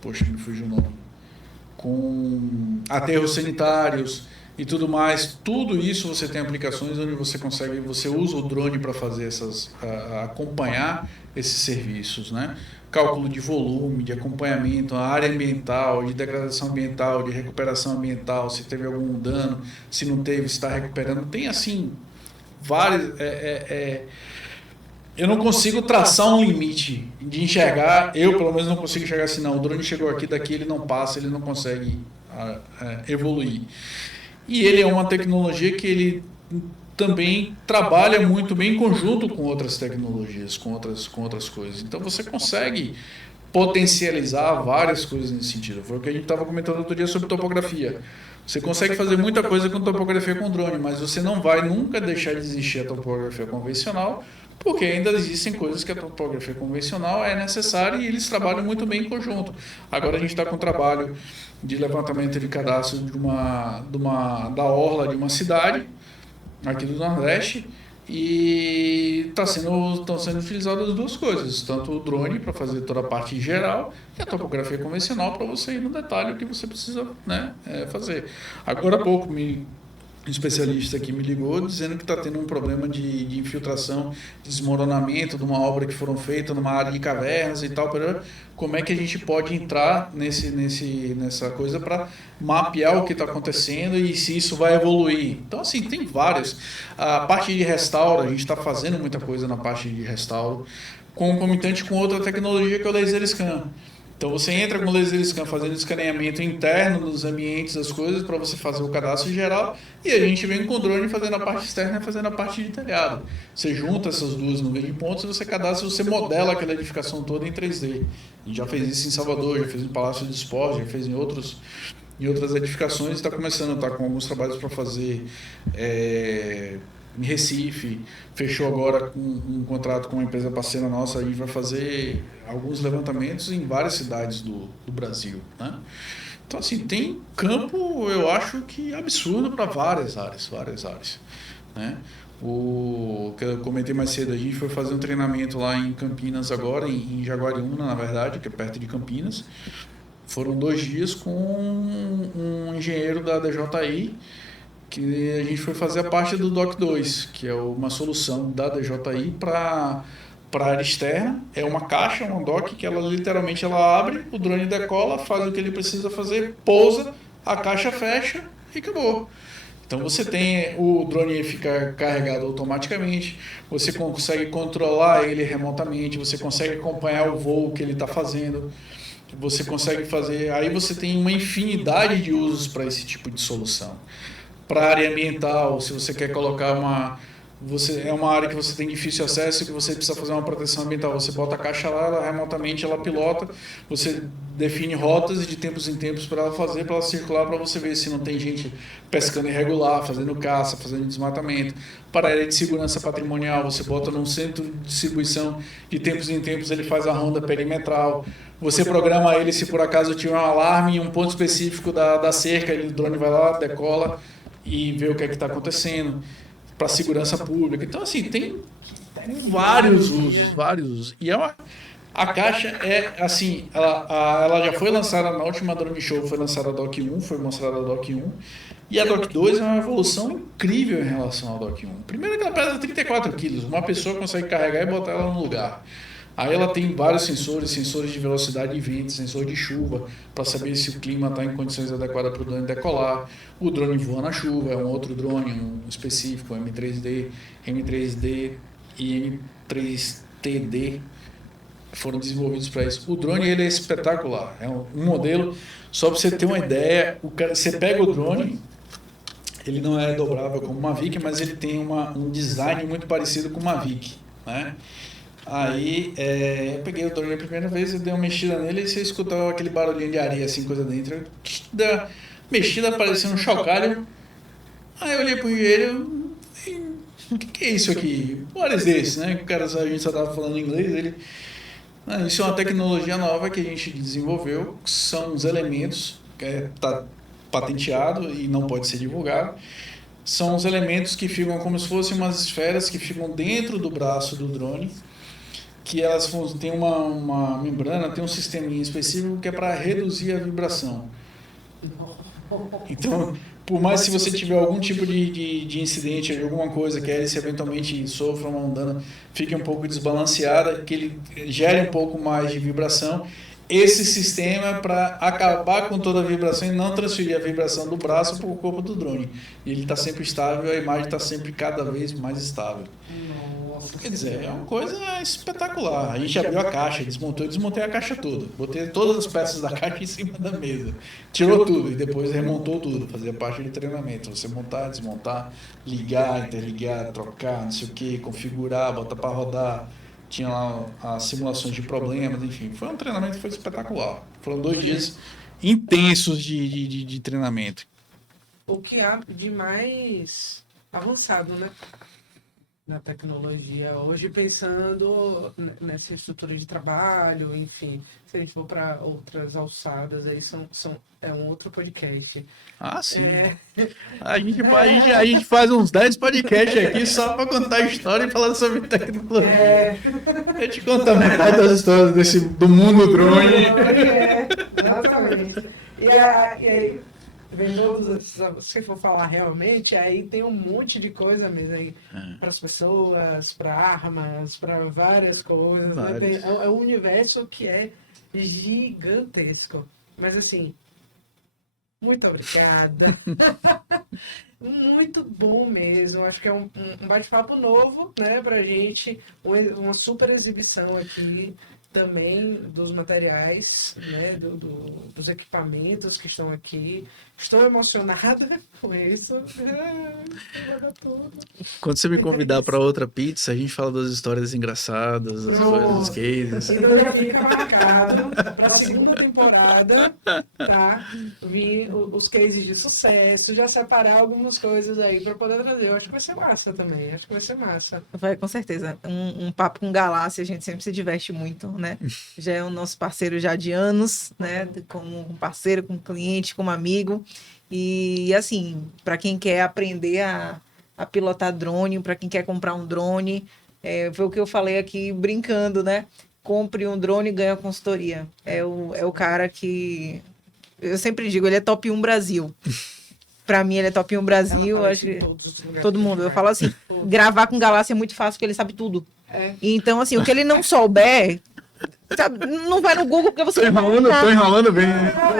poxa, me fugiu o nome. Com aterros sanitários e tudo mais. Tudo isso você tem aplicações onde você usa o drone para fazer acompanhar esses serviços, né? Cálculo de volume, de acompanhamento, a área ambiental, de degradação ambiental, de recuperação ambiental, se teve algum dano, se não teve, se está recuperando. Tem, assim, vários... Eu não consigo traçar um limite de enxergar, eu pelo menos não consigo enxergar assim, não, o drone chegou aqui, daqui ele não passa, ele não consegue evoluir. E ele é uma tecnologia que ele também trabalha muito bem em conjunto com outras tecnologias, com outras coisas. Então você consegue potencializar várias coisas nesse sentido. Foi o que a gente estava comentando outro dia sobre topografia. Você consegue fazer muita coisa com topografia com drone, mas você não vai nunca deixar de existir a topografia convencional, porque ainda existem coisas que a topografia convencional é necessária e eles trabalham muito bem em conjunto. Agora a gente está com um trabalho de levantamento de cadastro da orla de uma cidade aqui do Nordeste e estão sendo utilizadas as duas coisas, tanto o drone para fazer toda a parte geral e a topografia convencional para você ir no detalhe o que você precisa, né, fazer. Agora há pouco um especialista aqui me ligou dizendo que está tendo um problema de infiltração, desmoronamento de uma obra que foram feitas numa área de cavernas e tal. Como é que a gente pode entrar nessa coisa para mapear o que está acontecendo e se isso vai evoluir? Então, assim, tem vários. A parte de restauro, a gente está fazendo muita coisa na parte de restauro, concomitante com outra tecnologia que é o laser scan. Então você entra com o laser scan fazendo escaneamento interno dos ambientes, das coisas, para você fazer o cadastro geral, e a gente vem com o drone fazendo a parte externa e fazendo a parte de telhado. Você junta essas duas nuvens de pontos, você cadastra, você modela aquela edificação toda em 3D. A gente já fez isso em Salvador, já fez em Palácio de Esporte, já fez em outras edificações, está começando a estar com alguns trabalhos para fazer em Recife, fechou agora um contrato com uma empresa parceira nossa, a gente vai fazer alguns levantamentos em várias cidades do Brasil, né? Então, assim, tem campo, eu acho que absurdo para várias áreas, né? O que eu comentei mais cedo, a gente foi fazer um treinamento lá em Campinas agora, em Jaguariúna, na verdade, que é perto de Campinas. Foram 2 dias com um engenheiro da DJI, que a gente foi fazer a parte do DOC 2, que é uma solução da DJI para a área externa. É uma caixa, um dock, que ela literalmente abre, o drone decola, faz o que ele precisa fazer, pousa, a caixa fecha e acabou. Então você tem o drone fica carregado automaticamente, você consegue controlar ele remotamente, você consegue acompanhar o voo que ele está fazendo, você consegue fazer... Aí você tem uma infinidade de usos para esse tipo de solução. Para a área ambiental, se você quer colocar é uma área que você tem difícil acesso, que você precisa fazer uma proteção ambiental, você bota a caixa lá, ela remotamente ela pilota, você define rotas e de tempos em tempos para ela circular, para você ver se não tem gente pescando irregular, fazendo caça, fazendo desmatamento. Para a área de segurança patrimonial, você bota num centro de distribuição, de tempos em tempos ele faz a ronda perimetral, você programa ele se por acaso tiver um alarme em um ponto específico da cerca, o drone vai lá, decola e vê o que é que está acontecendo. Para segurança pública. Então, assim, tem vários usos. E a caixa assim, ela já foi lançada na última Drone Show, foi lançada a DOC 1, foi mostrada a DOC 1, e a DOC 2 é uma evolução incrível em relação à DOC 1. Primeiro que ela pesa 34 quilos, uma pessoa consegue carregar e botar ela no lugar. Aí ela tem vários sensores de velocidade de vento, sensor de chuva, para saber se o clima está em condições adequadas para o drone decolar. O drone voa na chuva, é um outro drone, um específico, M3D e M3TD. foram desenvolvidos para isso. O drone ele é espetacular. É um modelo, só para você ter uma ideia, você pega o drone, ele não é dobrável como uma Mavic, mas ele tem um design muito parecido com uma Mavic, né? Aí eu peguei o drone a primeira vez, eu dei uma mexida nele e você escutou aquele barulhinho de areia, assim, coisa dentro. Da mexida parecia um chocalho. Aí eu olhei pro engenheiro e o que é isso aqui? What is this, né? O cara, a gente só tava falando inglês, ele... isso é uma tecnologia nova que a gente desenvolveu, que são os elementos, que está patenteado e não pode ser divulgado. São os elementos que ficam como se fossem umas esferas que ficam dentro do braço do drone, que elas têm uma membrana, tem um sistema específico que é para reduzir a vibração. Então, por mais se você tiver algum tipo de incidente, alguma coisa que a hélice eventualmente sofra um dano, fique um pouco desbalanceada, que ele gere um pouco mais de vibração, esse sistema é para acabar com toda a vibração e não transferir a vibração do braço para o corpo do drone. E ele está sempre estável, a imagem está sempre cada vez mais estável. Quer dizer, é uma coisa espetacular. A gente abriu a caixa, desmontou, eu desmontei a caixa toda. Botei todas as peças da caixa em cima da mesa. Tirou tudo e depois remontou tudo. Fazia parte do treinamento. Você montar, desmontar, ligar, interligar, trocar, não sei o que, configurar, botar para rodar. Tinha lá as simulações de problemas, enfim. Foi um treinamento que foi espetacular. Foram 2 dias intensos de treinamento. O que há de mais avançado, né? Na tecnologia hoje, pensando nessa estrutura de trabalho, enfim, se a gente for para outras alçadas, aí é um outro podcast. Ah, sim. A gente faz uns 10 podcasts aqui só para contar a história e falar sobre tecnologia. A gente conta metade das histórias do mundo drone. Exatamente. E aí, se for falar realmente, aí tem um monte de coisa mesmo aí para as pessoas, para armas, para várias coisas. Né? É um universo que é gigantesco. Mas assim, muito obrigada. Muito bom mesmo. Acho que é um bate-papo novo, né, pra gente. Uma super exibição aqui também dos materiais, né, dos equipamentos que estão aqui. Estou emocionada com isso. Quando você me convidar para outra pizza, a gente fala das histórias engraçadas, das coisas, dos cases. Então já fica marcado para a segunda temporada, tá? Vir os cases de sucesso, já separar algumas coisas aí para poder trazer. Eu acho que vai ser massa também. Acho que vai ser massa. Vai, com certeza. Um papo com Galácia, a gente sempre se diverte muito, né? Já é o nosso parceiro já de anos, né? Como um parceiro, como cliente, como amigo. E assim, para quem quer aprender a pilotar drone, para quem quer comprar um drone, foi o que eu falei aqui brincando, né? Compre um drone e ganha consultoria. É o cara que... Eu sempre digo, ele é top 1 Brasil. Para mim, ele é top 1 Brasil. Acho que todo mundo. Eu falo assim, gravar com Galácia é muito fácil, porque ele sabe tudo. Então, assim, o que ele não souber... Sabe, não vai no Google porque você Tô enrolando bem.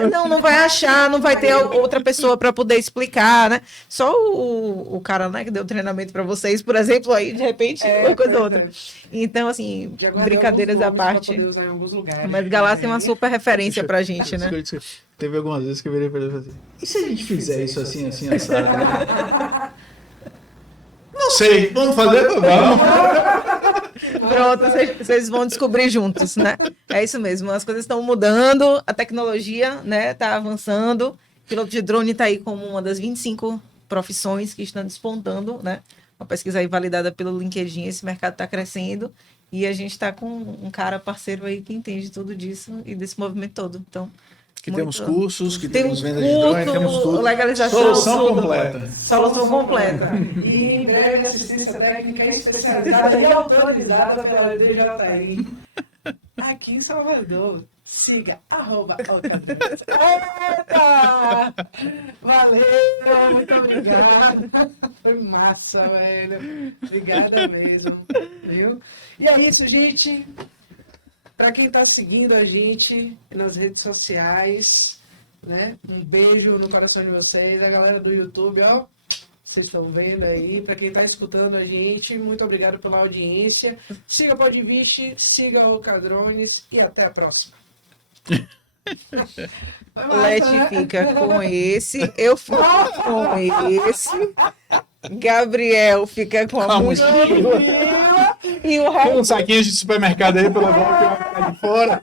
Não vai achar, não vai ter outra pessoa para poder explicar, né? Só o cara, né, que deu treinamento para vocês, por exemplo, aí de repente uma coisa ou outra. Então, assim, brincadeiras à parte. Mas Galácia é uma super referência pra gente, né? Teve algumas vezes que eu virei pra ele e falei assim, e se a gente fizer isso assim, assado? Não sei, vamos fazer? Vamos. Pronto, vocês vão descobrir juntos, né? É isso mesmo, as coisas estão mudando, a tecnologia, né, tá avançando. O piloto de drone está aí como uma das 25 profissões que estão despontando, né? Uma pesquisa aí validada pelo LinkedIn, esse mercado está crescendo e a gente está com um cara parceiro aí que entende tudo disso e desse movimento todo. Então, que temos cursos, que temos vendas de drone, temos tudo. Legalização. Solução completa. E em breve assistência técnica especializada e autorizada pela DJI. Aqui em Salvador. Siga, @Alcadrez. Eita! Valeu, muito obrigada. Foi massa, velho. Obrigada mesmo. Viu? E é isso, gente. Para quem está seguindo a gente nas redes sociais, né? Um beijo no coração de vocês. A galera do YouTube, ó, vocês estão vendo aí. Para quem está escutando a gente, muito obrigado pela audiência. Siga o Podvish, siga o Cadrones e até a próxima. Leti fica com esse, eu fico com esse, Gabriel fica com a mochila e o Tem um resto. saquinho de supermercado aí pra levar o que vai ficar de fora.